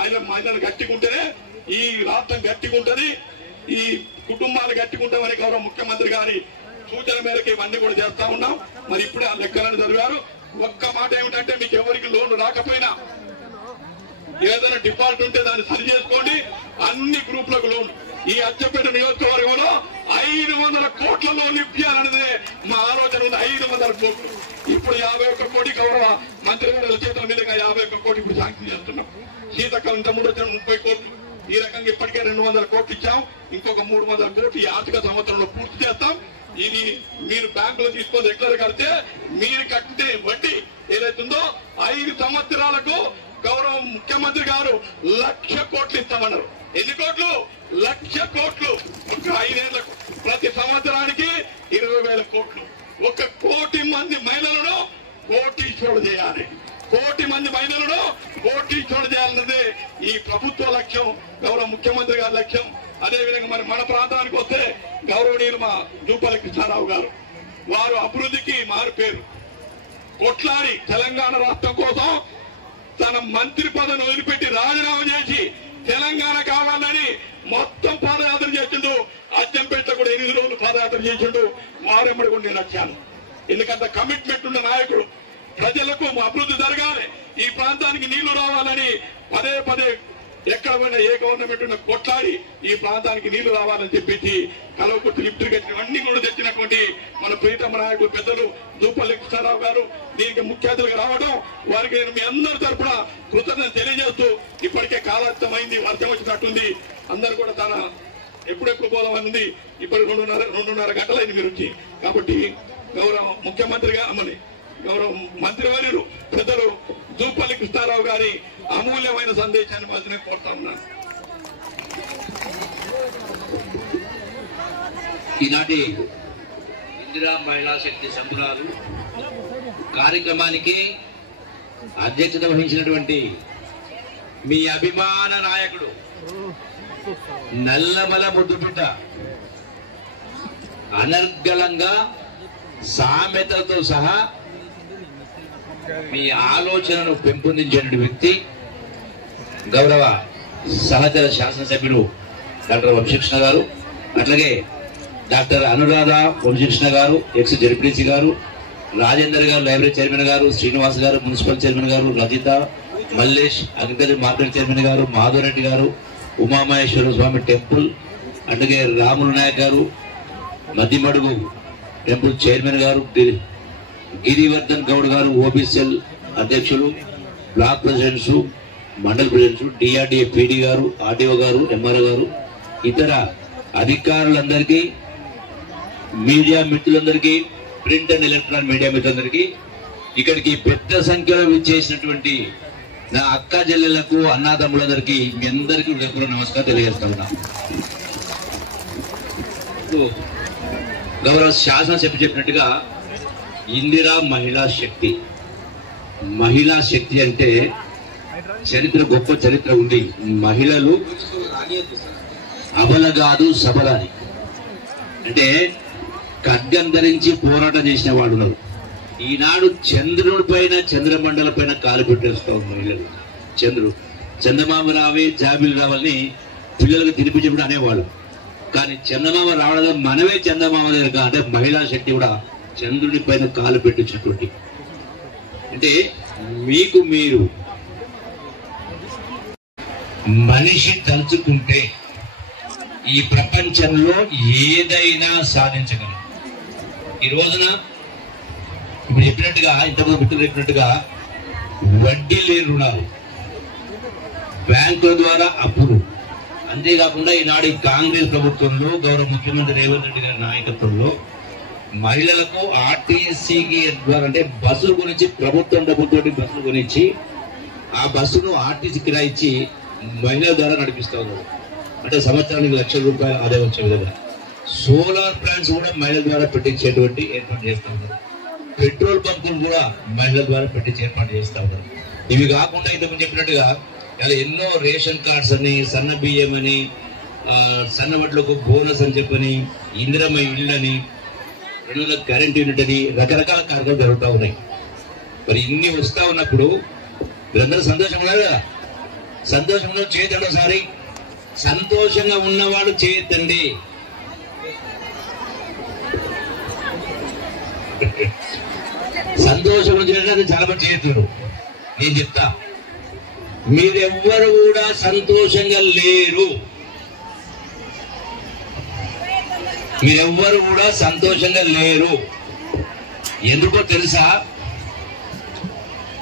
ఆయన మహిళలు గట్టిగుంటేనే ఈ రాష్ట్రం గట్టిగుంటది, ఈ కుటుంబాలు గట్టిగుంటామని గౌరవ ముఖ్యమంత్రి గారి సూచన మేరకు ఇవన్నీ కూడా చేస్తా ఉన్నాం. మరి ఇప్పుడే ఆ లెక్కలను చదివారు. ఒక్క మాట ఏమిటంటే, మీకు ఎవరికి లోన్ రాకపోయినా ఏదైనా డిఫాల్ట్ ఉంటే దాన్ని సరి చేసుకోండి. అన్ని గ్రూపులకు లోన్. ఈ అచ్చపేట నియోజకవర్గంలో 500 కోట్ల లోన్ ఇప్పించాలన్నదే మా ఆలోచన ఉంది. 500 కోట్లు. ఇప్పుడు 51 కోటి గౌరవ మంత్రి గారి చేతుల మీదుగా 51 కోట్లు ఇప్పుడు శాంక్షన్ చేస్తున్నాం. శీతకాలం ఇంతకుముందు వచ్చిన 30 కోట్లు. ఈ రకంగా ఇప్పటికే 200 కోట్లు ఇచ్చాం. ఇంకొక 300 కోట్లు ఈ ఆర్థిక సంవత్సరంలో పూర్తి చేస్తాం. ఇది మీరు బ్యాంకులో తీసుకొని రెగ్యులర్ కడితే మీరు కట్టే వడ్డీ ఏదైతుందో 5 సంవత్సరాలకు గౌరవ ముఖ్యమంత్రి గారు 1,00,000 కోట్లు ఇస్తామన్నారు. ఎన్ని కోట్లు? 1,00,000 కోట్లు. ఒక 5 ఏళ్లకు ప్రతి సంవత్సరానికి 20,000 కోట్లు. 1 కోటి మంది మహిళలను కోటీశ్వరుడు చేయాలి. 1 కోటి మంది మహిళలను కోటీశ్వరుడు చేయాలన్నదే ఈ ప్రభుత్వ లక్ష్యం, గౌరవ ముఖ్యమంత్రి గారి లక్ష్యం. అదేవిధంగా మరి మన ప్రాంతానికి వస్తే గౌరవనీయులు మా జూపల్లి కృష్ణారావు గారు, వారు అభివృద్ధికి మారు పేరు. కొట్లాడి తెలంగాణ రాష్ట్రం కోసం తన మంత్రి పదవిని వదిలిపెట్టి రాజీనామా చేసి తెలంగాణ కావాలని మొత్తం పాదయాత్ర చేసిండు. అచ్చంపేట కూడా 8 రోజులు పాదయాత్ర చేసిండు. మారెమ్మడి కూడా నేను వచ్చాను. ఎందుకంత కమిట్మెంట్ ఉన్న నాయకుడు. ప్రజలకు అభివృద్ధి జరగాలి, ఈ ప్రాంతానికి నీళ్లు రావాలని పదే పదే ఎక్కడ పోయినా ఏ గవర్నమెంట్ ఉన్న కొట్లాడి ఈ ప్రాంతానికి నీళ్లు రావాలని చెప్పేసి కలవకుర్తి లిఫ్ట్ అన్ని కూడా తెచ్చినటువంటి మన ప్రీతమ నాయకులు పెద్దలు జూపల్లి కృష్ణారావు గారు దీనికి ముఖ్య అతిథిగా రావడం, వారికి నేను మీ అందరి తరఫున కృతజ్ఞత తెలియజేస్తూ, ఇప్పటికే కాలాతీతమైంది, వర్షం వచ్చినట్టుంది, అందరూ కూడా తన ఎప్పుడెప్పుడు పోదామని ఇప్పుడు 2:30 గంటలైంది మీరు వచ్చి. కాబట్టి గౌరవ ముఖ్యమంత్రిగా అమ్మని గౌరవ మంత్రివర్యులు పెద్దలు జూపల్లి కృష్ణారావు గారి అమూల్యమైన సందేశాన్ని మాత్రమే కోరుతా ఉన్నాను. ఈనాటి ఇందిరా మహిళా శక్తి సంబరాలు కార్యక్రమానికి అధ్యక్షత వహించినటువంటి మీ అభిమాన నాయకుడు నల్లమల ముద్దుబిడ్డ, అనర్గళంగా సామెతలతో సహా మీ ఆలోచనను పెంపొందించిన వ్యక్తి గౌరవ సహచర శాసనసభ్యులు డాక్టర్ వంశీకృష్ణ గారు, అట్లాగే డాక్టర్ అనురాధ వంశీకృష్ణ గారు, ఎక్స్ జెడ్పీటీసీ గారు, రాజేందర్ గారు లైబ్రరీ చైర్మన్ గారు, శ్రీనివాస్ గారు మున్సిపల్ చైర్మన్ గారు, Rajitha, Mallesh agriculture market chairman గారు, మాధవరెడ్డి గారు, ఉమామహేశ్వర స్వామి టెంపుల్, అట్లాగే రాములు నాయక్ గారు, మధ్యమడుగు టెంపుల్ చైర్మన్ గారు, గిరివర్ధన్ గౌడ్ గారు, ఓబీసీఎల్ అధ్యక్షులు, బ్లాక్ ప్రెసిడెంట్స్, మండల ప్రెసిడెంట్స్, డిఆర్డీఏ పీడీ గారు, ఆర్డీఓ గారు, ఎంఆర్ఓ గారు, ఇతర అధికారులందరికీ, మీడియా మిత్రులందరికీ, ప్రింట్ అండ్ ఎలక్ట్రానిక్ మీడియా మిత్రులందరికీ, ఇక్కడికి పెద్ద సంఖ్యలో విచ్చేసినటువంటి నా అక్క చెల్లెళ్లకు, అన్నాతమ్ములందరికీ మీ అందరికీ నమస్కారం తెలియజేస్తా ఉన్నా. గౌరవ శాసనసభ్యులు చెప్పినట్టుగా ఇందిరా మహిళా శక్తి, మహిళా శక్తి అంటే చరిత్ర, గొప్ప చరిత్ర ఉంది. మహిళలు అబల కాదు సబల అని, అంటే ఖడ్గం ధరించి పోరాటం చేసిన వాళ్ళు ఉన్నారు. ఈనాడు చంద్రుడి పైన, చంద్రమండల పైన కాలు పెట్టేస్తా ఉంది మహిళలు. చందమామ రావే జాబిలు రావాలని పిల్లలకు తినిపించడం అనేవాళ్ళు. కానీ చందమామ రావడం మనమే చందమామ దగ్గర, అంటే మహిళా శక్తి కూడా చంద్రుడి పైన కాలు పెట్టించినటువంటి. అంటే మీకు మీరు మనిషి తలుచుకుంటే ఈ ప్రపంచంలో ఏదైనా సాధించగలరు. ఈ రోజున ఇప్పుడు చెప్పినట్టుగా, ఇంతకుముందు మిత్రులు చెప్పినట్టుగా వడ్డీ లేని రుణాలు, బ్యాంకుల ద్వారా అప్పులు, అంతేకాకుండా ఈనాడు కాంగ్రెస్ ప్రభుత్వంలో గౌరవ ముఖ్యమంత్రి రేవంత్ రెడ్డి గారి నాయకత్వంలో మహిళలకు ఆర్టీసీకి ద్వారా, అంటే బస్సుల గురించి ప్రభుత్వం డబ్బుతోటి బస్సులు కొనిచ్చి ఆ బస్సును ఆర్టీసీ కిరాయిచ్చి మహిళల ద్వారా నడిపిస్తా ఉన్నారు. అంటే సంవత్సరానికి ₹1,00,000 ఆదాయం వచ్చే విధంగా సోలార్ ప్లాంట్స్ కూడా మహిళల ద్వారా పెట్టించేటువంటి ఏర్పాటు చేస్తా ఉన్నారు. పెట్రోల్ బంకులు కూడా మహిళల ద్వారా పెట్టించి ఏర్పాటు చేస్తా ఉన్నారు. ఇవి కాకుండా ఇంతకుముందు చెప్పినట్టుగా ఎన్నో రేషన్ కార్డ్స్ అని, సన్న బియ్యం అని, సన్న వడ్లకు బోనస్ అని చెప్పని, ఇందిరమ్మ ఇళ్ళని, 200 కరెంట్ యూనిట్ అని, రకరకాల కార్యక్రమాలు జరుగుతూ ఉన్నాయి. మరి ఇన్ని వస్తా ఉన్నప్పుడు మీరందరూ సంతోషంగా ఉన్నారు కదా? సంతోషంగా చేయతండి ఒకసారి. సంతోషంగా ఉన్నవాడు చేయతండి. సంతోషంగా చేయడం చాలా మంది చేస్తున్నారు. నేను చెప్తా, మీరెవ్వరు కూడా సంతోషంగా లేరు. మీరెవ్వరు కూడా సంతోషంగా లేరు. ఎందుకో తెలుసా?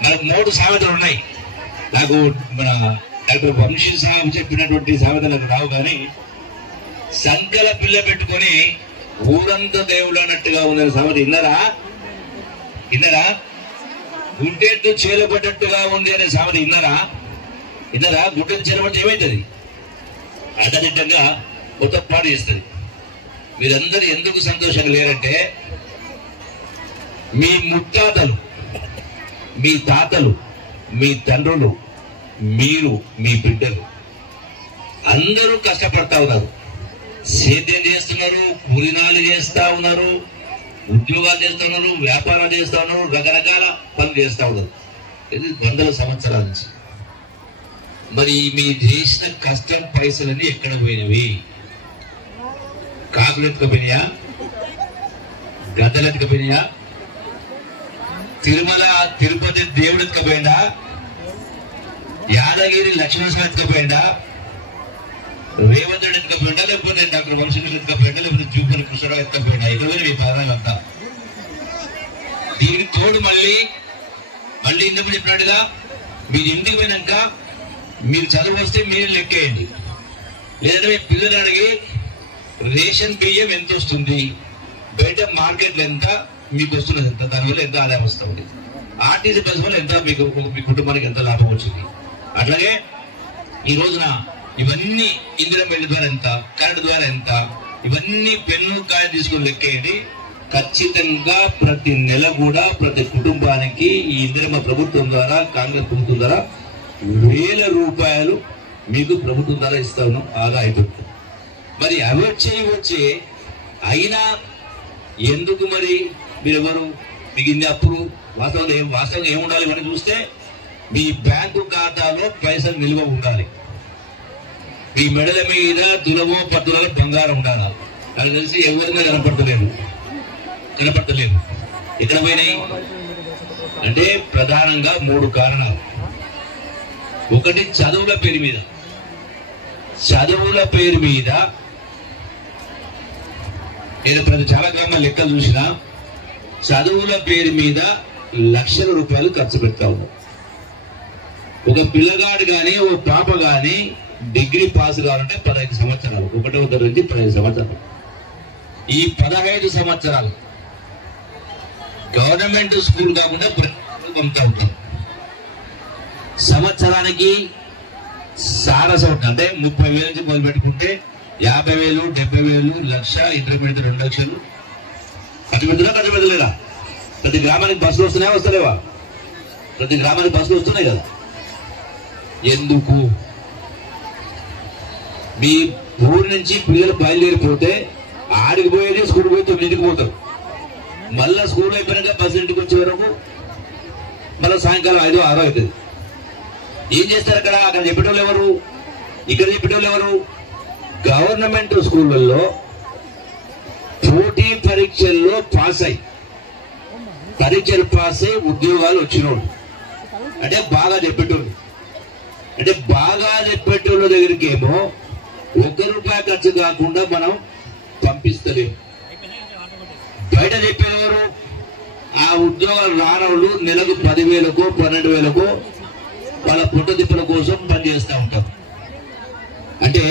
మనకు 3 సామెతలు ఉన్నాయి. నాకు మన డాక్టర్ వంశీ సాహబ్ చెప్పినటువంటి సామెతలకు రావు, కానీ సంకల పిల్ల పెట్టుకొని ఊరంతా దేవుడు అన్నట్టుగా ఉందని సామెత విన్నారా? గుంటెత్తు చేలపడ్డట్టుగా ఉంది అనే సామెత విన్నారా? గుంటెత్తు చేలపడితే ఏమవుతుంది? అడ్డదిడ్డంగా మొత్తం పాడు చేస్తుంది. మీరందరూ ఎందుకు సంతోషంగా లేరంటే, మీ ముత్తాతలు, మీ తాతలు, మీ తండ్రులు, మీరు, మీ బిడ్డలు అందరూ కష్టపడతా ఉన్నారు. సేద్యం చేస్తున్నారు, కూలినాలు చేస్తా ఉన్నారు, ఉద్యోగాలు చేస్తున్నారు, వ్యాపారాలు చేస్తా ఉన్నారు, రకరకాల పనులు చేస్తా ఉన్నారు. ఇది వందల సంవత్సరాల నుంచి. మరి మీ చేసిన కష్టం పైసలన్నీ ఎక్కడ పోయినవి? కాకులు ఎత్తుకపోయినాయా? గద్దలు ఎత్తుకపోయినాయా? తిరుమల తిరుపతి దేవుడు ఎత్తుకపోయిందా? యాదగిరి లక్ష్మణస్వామి ఎత్తుకపోయిందా? రేవంత్ రెడ్డి ఎత్తుకపోయిందా? లేకపోతే డాక్టర్ వంశీకృష్ణ ఎత్తుకపోయిందా? లేకపోతే జూపల్లి కృష్ణరావు ఎత్తుకపోయిందా? ఎక్కడ మీ పాదాలంతా? దీనికి తోడు మళ్ళీ ఇందుకు చెప్పినట్టుగా మీరు ఇంటికి పోయినాక మీరు చదువు వస్తే మీరు లెక్కేయండి. లేదంటే మీ పిల్లలు అడిగి రేషన్ బియ్యం ఎంత వస్తుంది, బయట మార్కెట్లో ఎంత మీకు వస్తున్నది, ఎంత దానివల్ల ఎంత ఆదాయం వస్తుంది, ఆర్టీసీ బస్ వల్ల ఎంత మీకు మీ కుటుంబానికి ఎంత లాభం వచ్చింది. అట్లాగే ఈ రోజున ఇవన్నీ ఇందిరా బిల్లు ద్వారా ఎంత, కరెంట్ ద్వారా ఎంత, ఇవన్నీ పెన్ను కాయ తీసుకుని లెక్కేయండి. ఖచ్చితంగా ప్రతి నెల కూడా ప్రతి కుటుంబానికి ఈ ఇందిరమ్మ ప్రభుత్వం ద్వారా, కాంగ్రెస్ ప్రభుత్వం ద్వారా 1000 రూపాయలు మీకు ప్రభుత్వం ద్వారా ఇస్తా ఉన్నాం ఆదా అయిపోతుంది. మరి అవి వచ్చే అయినా ఎందుకు మరి మీరెవరు మీకు ఇన్ని అప్పులు? వాస్తవంగా ఏముండాలి అని చూస్తే మీ బ్యాంకు ఖాతాలో పైసలు నిల్వ ఉండాలి. మీ మెడల మీద తులమో పత్తులలో బంగారం ఉండాలి. నాకు తెలిసి ఎవరినా కనపడతలేదు. ఎక్కడ పోయినాయి అంటే ప్రధానంగా 3 కారణాలు. ఒకటి చదువుల పేరు మీద నేను చాలా గ్రామాల లెక్కలు చూసినా చదువుల పేరు మీద లక్షల రూపాయలు ఖర్చు పెడతా ఉన్నారు. ఒక పిల్లగాడు గాని ఓ పాప గాని డిగ్రీ పాస్ కావాలంటే 15 సంవత్సరాలు, 1వ తరగతి నుంచి 15 సంవత్సరాలు. ఈ 15 సంవత్సరాలు గవర్నమెంట్ స్కూల్ కాకుండా పంపుతా ఉంటాం. సంవత్సరానికి సారసవటం అంటే 30,000 నుంచి మొదలు పెట్టుకుంటే 50,000, 70,000, 1,00,000, ఇంటర్మీడియట్ 2 లక్షలు ఖర్చు పెడతలేరా? ప్రతి గ్రామానికి బస్సులు వస్తలేవా? ప్రతి గ్రామానికి బస్సులు వస్తున్నాయి కదా. ఎందుకు? మీ ఊరి నుంచి పిల్లలు బయలుదేరిపోతే ఆడికి పోయేది స్కూల్ పోయి 9ంటికి పోతారు. మళ్ళా స్కూల్ అయిపోయినాక బస్సు ఇంటికి వచ్చే వరకు మళ్ళీ సాయంకాలం 5, 6 అవుతుంది. ఏం చేస్తారు అక్కడ చెప్పేటోళ్ళు ఎవరు? ఇక్కడ చెప్పేటోళ్ళు ఎవరు? గవర్నమెంట్ స్కూళ్ళల్లో పోటీ పరీక్షల్లో పాస్ అయ్యి ఉద్యోగాలు వచ్చినోడు అంటే బాగా చెప్పేటోళ్ళు. అంటే బాగా చెప్పేటోళ్ళ దగ్గరికి ఏమో ₹1 ఖర్చు కాకుండా మనం పంపిస్తలేము. బయట చెప్పేవారు ఆ ఉద్యోగాలు రానోళ్ళు నెలకు 10,000కో 12,000కో వాళ్ళ పుట్ట తిప్పల కోసం పనిచేస్తూ ఉంటారు. అంటే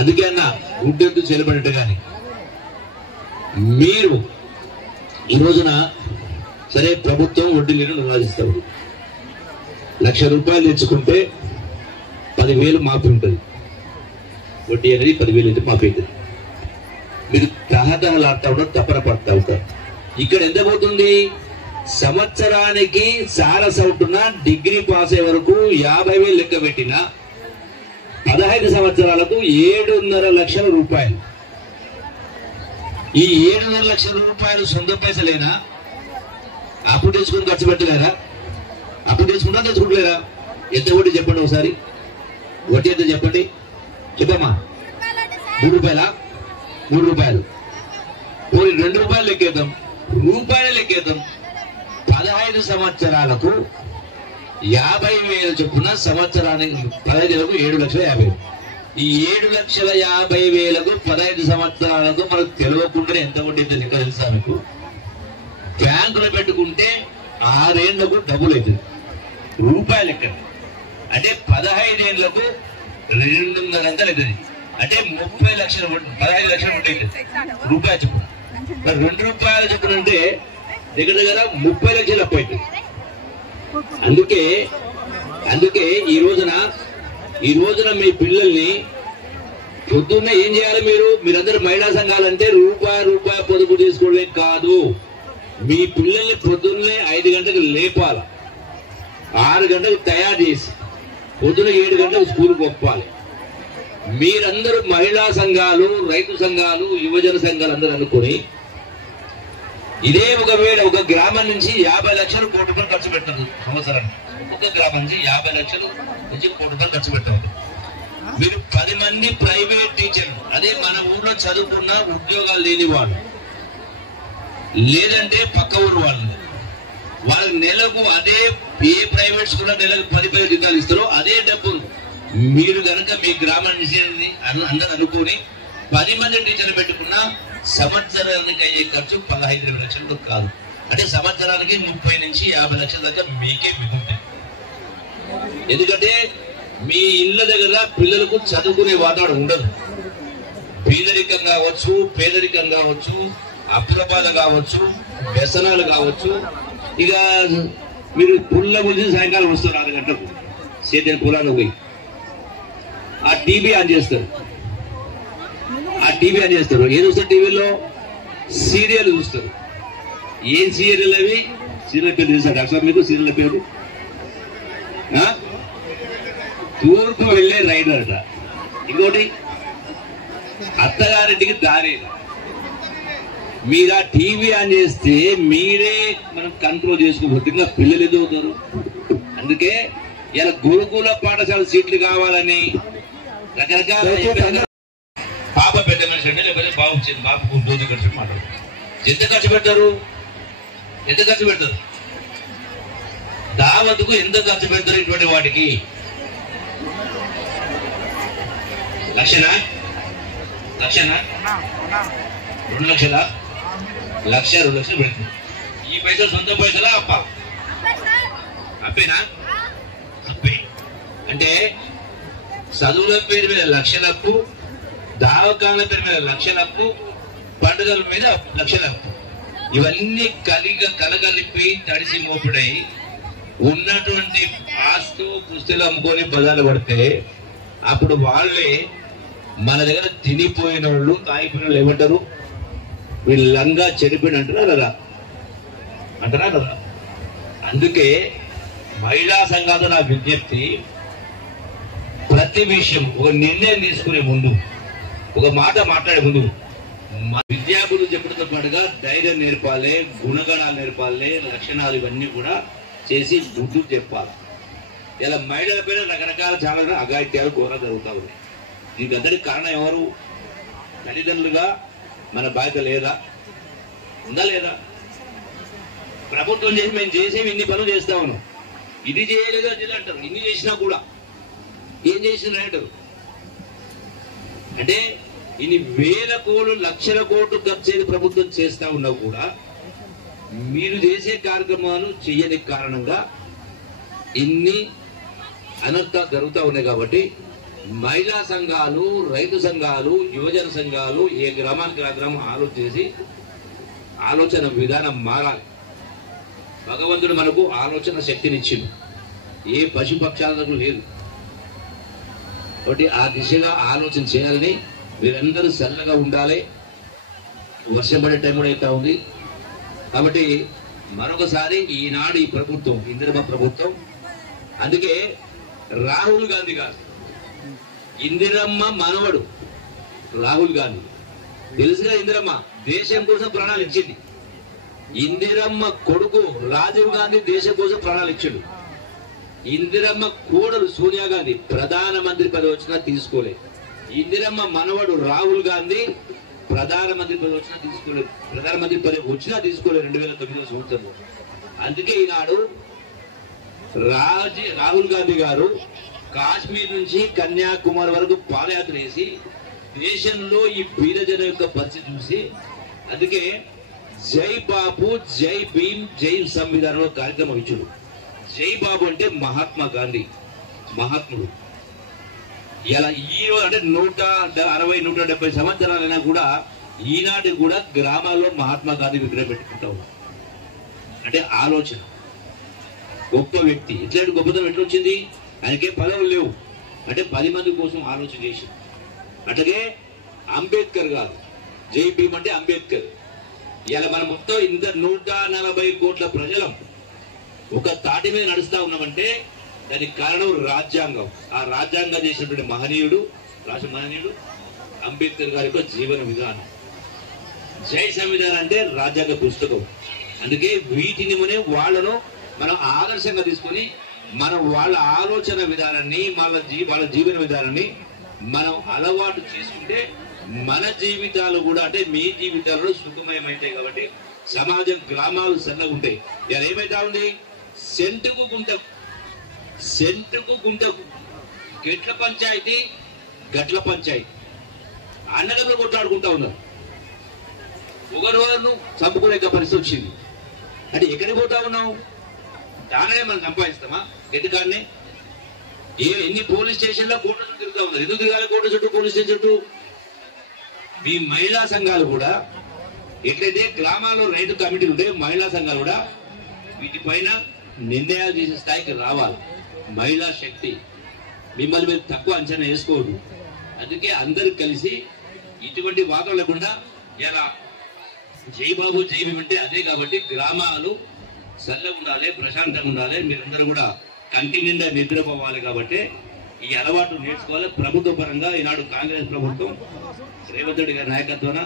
అందుకే అన్న గుడ్డెద్దు చెలబడినట్టు కానీ మీరు ఈ రోజున సరే ప్రభుత్వం వడ్డీ లేని నిర్వహిస్తాం. ₹1,00,000 తెచ్చుకుంటే 10,000 మాఫీ ఉంటుంది. వడ్డీ అనేది 10,000 అయితే మాఫీ అవుతుంది. మీరు తహతహలాడుతూ ఉంటారు, తపన పడుతూ ఉంటారు. ఇక్కడ ఎంత పోతుంది? సంవత్సరానికి సారసవుతున్న డిగ్రీ పాస్ అయ్యే వరకు 50,000 లెక్క పెట్టిన 15 సంవత్సరాలకు 7.5 లక్షల రూపాయలు. ఈ 7.5 లక్షల రూపాయలు సొంత పైసలేనా? అప్పు తెచ్చుకుని ఖర్చు పెట్టలేరా? అప్పు తెచ్చుకుంటా తెచ్చుకుంటలేరా? ఎంత వడ్డీ చెప్పండి ఒకసారి. వడ్డీ ఎంత చెప్పండి, చెప్పమ్మా. ₹3, ₹3 పోనీ ₹2 లెక్కేద్దాం, రూపాయలు లెక్కేద్దాం. 15 సంవత్సరాలకు 50,000 చొప్పున సంవత్సరానికి 15 7,50,000. ఈ 7,50,000కు 15 సంవత్సరాలకు మనకు తెలియకుండానే ఎంత వడ్డీ లెక్క తెలుసా మీకు? బ్యాంకులో పెట్టుకుంటే 6 ఏళ్లకు డబ్బులు అవుతుంది. రూపాయలు లెక్క అంటే 15 ఏళ్లకు 2.5 అవుతుంది. అంటే 30 లక్షల 15 లక్షలు వడ్డీ అవుతుంది రూపాయలు చొప్పున. మరి ₹2 చొప్పున అంటే దగ్గర 30 లక్షలు అప్పు అవుతుంది. అందుకే ఈ రోజున మీ పిల్లల్ని పొద్దున్నే ఏం చేయాలి? మీరందరూ మహిళా సంఘాలంటే రూపాయి పొదుపు తీసుకోవడమే కాదు, మీ పిల్లల్ని పొద్దున్నే 5 గంటలకు లేపాల, 6 గంటలకు తయారు చేసి పొద్దున్న 7 గంటలకు స్కూల్కి పంపాలి. మీరందరూ మహిళా సంఘాలు, రైతు సంఘాలు, యువజన సంఘాలు అందరూ అనుకుని ఇదే ఒకవేళ ఒక గ్రామం నుంచి 50 లక్షలు కోటి రూపాయలు ఖర్చు పెట్టారు సంవత్సరానికి. ఒక గ్రామం నుంచి 50 లక్షలు నుంచి కోటి రూపాయలు ఖర్చు పెట్టారు. మీరు 10 మంది ప్రైవేట్ టీచర్లు, అదే మన ఊర్లో చదువుకున్న ఉద్యోగాలు లేని వాళ్ళు, లేదంటే పక్క ఊరు వాళ్ళకి నెలకు అదే ఏ ప్రైవేట్ స్కూల్లో నెలకు 10 జీతాలు ఇస్తారో అదే డబ్బు మీరు కనుక మీ గ్రామం నుంచి అందరూ అనుకుని 10 మంది టీచర్లు పెట్టుకున్న సంవత్సరానికి అయ్యే ఖర్చు 15 లక్షలు కాదు. అంటే సంవత్సరానికి 30 నుంచి 50 లక్షల దాకా మీకే మిగులుతాయి. ఎందుకంటే మీ ఇళ్ళ దగ్గర పిల్లలకు చదువుకునే వాతావరణం ఉండదు. పేదరికం కావచ్చు, పేదరికం కావచ్చు, అప్రబాధ కావచ్చు, వ్యసనాలు కావచ్చు. ఇక మీరు పుల్ల గురించి సాయంకాలం వస్తారు 6 గంటలకు సేద్యం పొలాలకు పోయి ఆ టీవీ ఆన్ చేస్తారు. ఏం చూస్తారు టీవీలో? సీరియల్ చూస్తారు. ఏం సీరియల్ అవి? సీరియల్ పేరు తెలుసా డాక్టర్ మీకు? సీరియల్ పేరు తూర్పు వెళ్ళే రైడర్ అట, ఇంకోటి అత్తగారింటికి దారి. మీరు ఆ టీవీ ఆన్ చేస్తే మీరే మనం కంట్రోల్ చేసుకోవచ్చు. ఇంకా పిల్లలు ఎదుగుతారు. అందుకే ఇలా గురుకుల పాఠశాల సీట్లు కావాలని రకరకాల పాప పెద్ద మనిషి అంటే లేకపోతే బాగుంది బాబుకు రోజు ఖర్చు మాట్లాడుతుంది. ఎంత ఖర్చు పెడతారు? దావత్కు ఎంత ఖర్చు పెడతారు? ఇటువంటి వాటికి లక్షనా 2 లక్షలా? 1 లక్ష 2 లక్షలు పెడుతుంది. ఈ పైసలు సొంత పైసలా? అప్పేనా? అప్పే. అంటే చదువుల పేరు మీద లక్షలప్పు, దావకాల పేరు మీద లక్షలప్పు, పండుగల మీద లక్షలప్పు. ఇవన్నీ కలగలిపి తడిసి మోపుడై ఉన్నటువంటి ఆస్తు పుస్తలు అమ్ముకొని బజార్లు పడితే అప్పుడు వాళ్ళే మన దగ్గర తినిపోయిన వాళ్ళు, తాగిపోయిన వాళ్ళు ఏమంటారు? వీళ్ళంగా చెడిపోయిన అంటారా కదా? అందుకే మహిళా సంఘాలు నా విజ్ఞప్తి, ప్రతి విషయం ఒక నిర్ణయం తీసుకునే ముందు, ఒక మాట మాట్లాడే ముందు విద్యార్థులు చెప్పడంతో పాటుగా ధైర్యం నేర్పాలి, గుణగణాలు నేర్పాలి, లక్షణాలు ఇవన్నీ కూడా చేసి బుద్ధులు చెప్పాలి. ఇలా మహిళల పైన రకరకాల చాలా అఘాయిత్యాలు ఘోరాలు జరుగుతూ ఉన్నాయి. దీనికి అందరికి కారణం ఎవరు? తల్లిదండ్రులుగా మన బాధ్యత లేదా? ఉందా లేదా? ప్రభుత్వం చేసి మేము చేసేవి ఇన్ని పనులు చేస్తా ఉన్నాం, ఇది చేయలేదు అది అంటారు. ఇన్ని చేసినా కూడా ఏం చేసిన అంటారు. అంటే ఇన్ని వేల కోట్లు, లక్షల కోట్లు ఖర్చు ప్రభుత్వం చేస్తా ఉన్నా కూడా మీరు చేసే కార్యక్రమాలు చేయని కారణంగా ఇన్ని అనర్థాలు జరుగుతూ ఉన్నాయి. కాబట్టి మహిళా సంఘాలు, రైతు సంఘాలు, యువజన సంఘాలు ఏ గ్రామానికి ఆ గ్రామం ఆలోచన విధానం మారాలి. భగవంతుడు మనకు ఆలోచన శక్తినిచ్చింది, ఏ పశుపక్షాలకు లేదు. కాబట్టి ఆ దిశగా ఆలోచన చేయాలని మీరందరూ చల్లగా ఉండాలి. వర్షం పడే టైం కూడా అవుతా ఉంది. కాబట్టి మరొకసారి ఈనాడు ఈ ప్రభుత్వం, ఇందిరమ్మ ప్రభుత్వం, అందుకే రాహుల్ గాంధీ గారు ఇందిరమ్మ మనవడు రాహుల్ గాంధీ తెలుసుగా. ఇందిరమ్మ దేశం కోసం ప్రాణాలు ఇచ్చింది. ఇందిరమ్మ కొడుకు రాజీవ్ గాంధీ దేశం కోసం ప్రాణాలు ఇచ్చాడు. ఇందిరమ్మ కోడలు సోనియా గాంధీ ప్రధానమంత్రి పదవి వచ్చినా తీసుకోలేదు. ఇందిరమ్మ మనవడు రాహుల్ గాంధీ ప్రధానమంత్రి పదవి వచ్చినా తీసుకోలేదు. ప్రధానమంత్రి పదవి వచ్చినా తీసుకోలేదు 2009 సంవత్సరంలో. అందుకే ఈనాడు రాహుల్ గాంధీ గారు కాశ్మీర్ నుంచి కన్యాకుమారి వరకు పాదయాత్ర చేసి దేశంలో ఈ బీద జనం యొక్క పరిస్థితి చూసి, అందుకే జై బాబు, జై భీమ్, జై సంవిధానంలో కార్యక్రమం ఇచ్చాడు. జై బాబు అంటే మహాత్మా గాంధీ, మహాత్ముడు. ఇలా ఈ అంటే 160-170 సంవత్సరాలైనా కూడా ఈనాటి కూడా గ్రామాల్లో మహాత్మా గాంధీ విగ్రహం పెట్టుకుంటా ఉన్నారు. అంటే ఆలోచన, గొప్ప వ్యక్తి. ఇట్లాంటి గొప్పతనం ఎట్లా వచ్చింది? ఆయనకే పదవులు లేవు, అంటే 10 మంది కోసం ఆలోచన చేసి. అట్లాగే అంబేద్కర్ గారు, జై భీమ్ అంటే అంబేద్కర్. ఇలా మనం మొత్తం ఇంత 140 కోట్ల ప్రజలం ఒక తాటి మీద నడుస్తా ఉన్నామంటే దానికి కారణం రాజ్యాంగం. ఆ రాజ్యాంగం చేసినటువంటి మహనీయుడు రాజమాన్యుడు అంబేద్కర్ గారి యొక్క జీవన విధానం. జై సంవిధానం అంటే రాజ్యాంగ పుస్తకం. అందుకే వీటిని వాళ్ళను మనం ఆదర్శంగా తీసుకుని మనం వాళ్ళ ఆలోచన విధానాన్ని వాళ్ళ జీవన విధానాన్ని మనం అలవాటు చేసుకుంటే మన జీవితాలు కూడా అంటే మీ జీవితాలలో సుఖమయమైతాయి. కాబట్టి సమాజం గ్రామాలు సన్నగా ఉంటాయి. ఇలా ఏమైతా ఉంది, సెంటుకు గుంటకు గెట్ల పంచాయతీ గట్ల పంచాయతీ అన్నదమ్ములు కొట్లాడుకుంటా ఉన్నారు. ఒకరు చంపుకునే పరిస్థితి వచ్చింది. అంటే ఎక్కడికి పోతా ఉన్నాం? దానే మనం సంపాదిస్తామా? ఎందుకని ఎన్ని పోలీస్ స్టేషన్లో కోర్టు చుట్టూ తిరుగుతా ఉన్నారు. ఎందుకు తిరగాలి కోర్టు చుట్టూ, పోలీస్ స్టేషన్ చుట్టూ? ఈ మహిళా సంఘాలు కూడా ఎట్లయితే గ్రామాల్లో రైతు కమిటీలు ఉంటాయి, మహిళా సంఘాలు కూడా వీటిపైన నిర్ణయాలు చేసే స్థాయికి రావాలి. మహిళా శక్తి మిమ్మల్ని మీరు తక్కువ అంచనా వేసుకోవద్దు. అందుకే అందరూ కలిసి ఇటువంటి వాదన లేకుండా ఇలా జై బాబు జై భీమ్ అంటే అదే. కాబట్టి గ్రామాలు చల్లగా ఉండాలి, ప్రశాంతంగా ఉండాలి, మీరందరూ కూడా కంటి నిండా నిద్రపోవాలి. కాబట్టి ఈ అలవాటు నేర్చుకోవాలి. ప్రభుత్వ పరంగా ఈనాడు కాంగ్రెస్ ప్రభుత్వం రేవంత్ రెడ్డి గారి నాయకత్వాన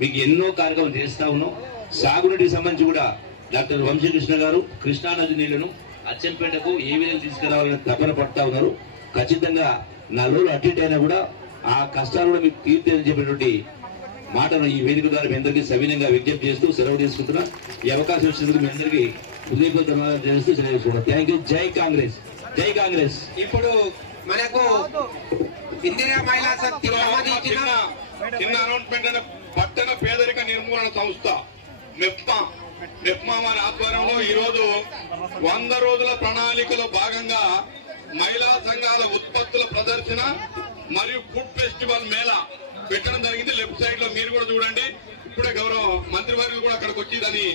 మీకు ఎన్నో కార్యక్రమాలు చేస్తా ఉన్నాం. సాగునీటికి సంబంధించి కూడా డాక్టర్ వంశీకృష్ణ గారు కృష్ణానది నీళ్లను అచ్చంపేటకు ఏ విధంగా తీసుకురావాలని తపన పడతా ఉన్నారు. ఖచ్చితంగా 4 రోజులు అటు ఇటు అయినా కూడా ఆ కష్టాలు కూడా మీకు తీర్చేదని చెప్పినటువంటి మాటను ఈ వేదిక ద్వారా మీ అందరికీ సవినంగా విజ్ఞప్తి చేస్తూ సెలవు తీసుకుంటున్నా. ఈ అవకాశం ఇచ్చినందుకు మీ అందరికీ హృదయపూర్వక ధన్యవాదాలు చేస్తూ సెలవు తీసుకుంటున్నా. Thank you. జై కాంగ్రెస్, జై కాంగ్రెస్. ఇప్పుడు మనకు ఇందిరా మహిళా శక్తి చిన్న అనౌన్స్మెంట్ అనే పట్టణ పేదరిక నిర్మూలన సంస్థ మెప్మా వారి ఆధ్వర్యంలో ఈ రోజు 100 రోజుల ప్రణాళికలో భాగంగా మహిళా సంఘాల ఉత్పత్తుల ప్రదర్శన మరియు ఫుడ్ ఫెస్టివల్ మేళా పెట్టడం జరిగింది. లెఫ్ట్ సైడ్ లో మీరు కూడా చూడండి. ఇప్పుడే గౌరవ మంత్రివర్యులు కూడా అక్కడికి వచ్చి దాన్ని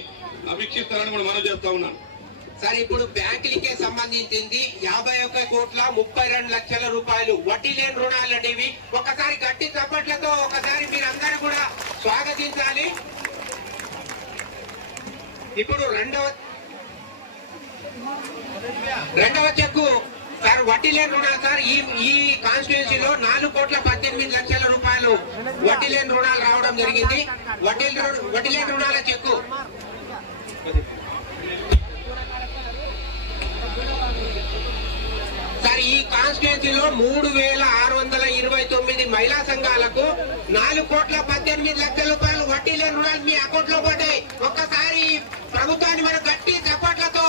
వీక్షిస్తారని కూడా మనం చేస్తా ఉన్నాను. సార్, ఇప్పుడు బ్యాంకులకే సంబంధించింది 51,32,00,000 రూపాయలు వడ్డీ లేని రుణాలు అండి. ఇవి ఒకసారి గట్టి చప్పట్లతో ఒకసారి మీరందరూ కూడా స్వాగతించాలి. ఇప్పుడు రెండవ చెక్కు సార్ వడ్డీ లేని రుణాలు సార్. ఈ కాన్స్టిట్యున్సీలో 4,18,00,000 రూపాయలు వడ్డీ లేని రుణాలు రావడం జరిగింది. వడ్డీ లేని రుణాల చెక్కు సార్ ఈ కాన్స్టిట్యున్సీలో 3,629 మహిళా సంఘాలకు 4,18,00,000 రూపాయలు వడ్డీ లేని రుణాలు మీ అకౌంట్ లో పడ్డాయి. ఒక్కసారి ప్రభుత్వాన్ని మనం గట్టి చప్పట్లతో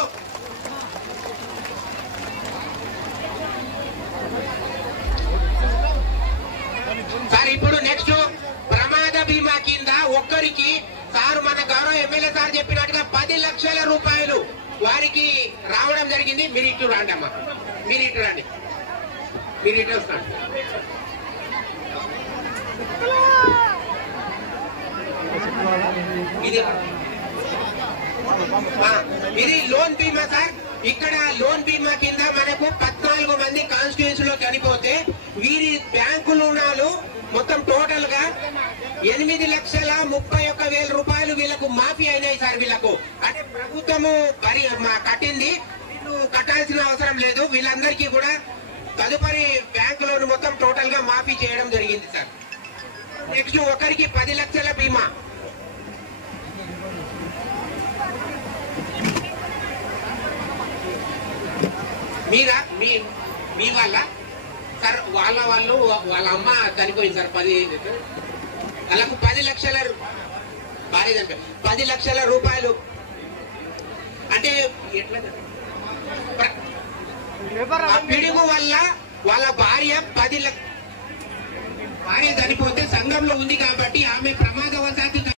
సార్ ఇప్పుడు నెక్స్ట్ ప్రమాద బీమా కింద ఒక్కరికి సార్ మన గౌరవ ఎమ్మెల్యే సార్ చెప్పినట్టుగా 10 లక్షల రూపాయలు వారికి రావడం జరిగింది. మీరు ఇటు రండి అమ్మా, మీరు ఇటు రండి, మీరు ఇటు వస్తాడు. ఇది లోన్ బీమా సార్. ఇక్కడ లోన్ బీమా కింద మనకు 14 మంది కాన్స్టిట్యూన్సీలో చనిపోతే వీరి బ్యాంకు రుణాలు మొత్తం టోటల్ గా 8,31,000 రూపాయలు వీళ్ళకు మాఫీ అయినాయి సార్. వీళ్ళకు అంటే ప్రభుత్వము కట్టింది, వీళ్ళు కట్టాల్సిన అవసరం లేదు. వీళ్ళందరికీ కూడా తదుపరి బ్యాంకు లోన్ మొత్తం టోటల్ గా మాఫీ చేయడం జరిగింది సార్. నెక్స్ట్ ఒకరికి 10 లక్షల బీమా. మీరా మీ వాళ్ళ సార్ వాళ్ళ అమ్మ చనిపోయింది సార్. వాళ్ళకు 10 లక్షల భార్య 10 లక్షల రూపాయలు అంటే ఎట్లా పిడుగు వల్ల వాళ్ళ భార్య 10 లక్ష భార్య చనిపోతే సంఘంలో ఉంది కాబట్టి ఆమె ప్రమాదవశాత్తు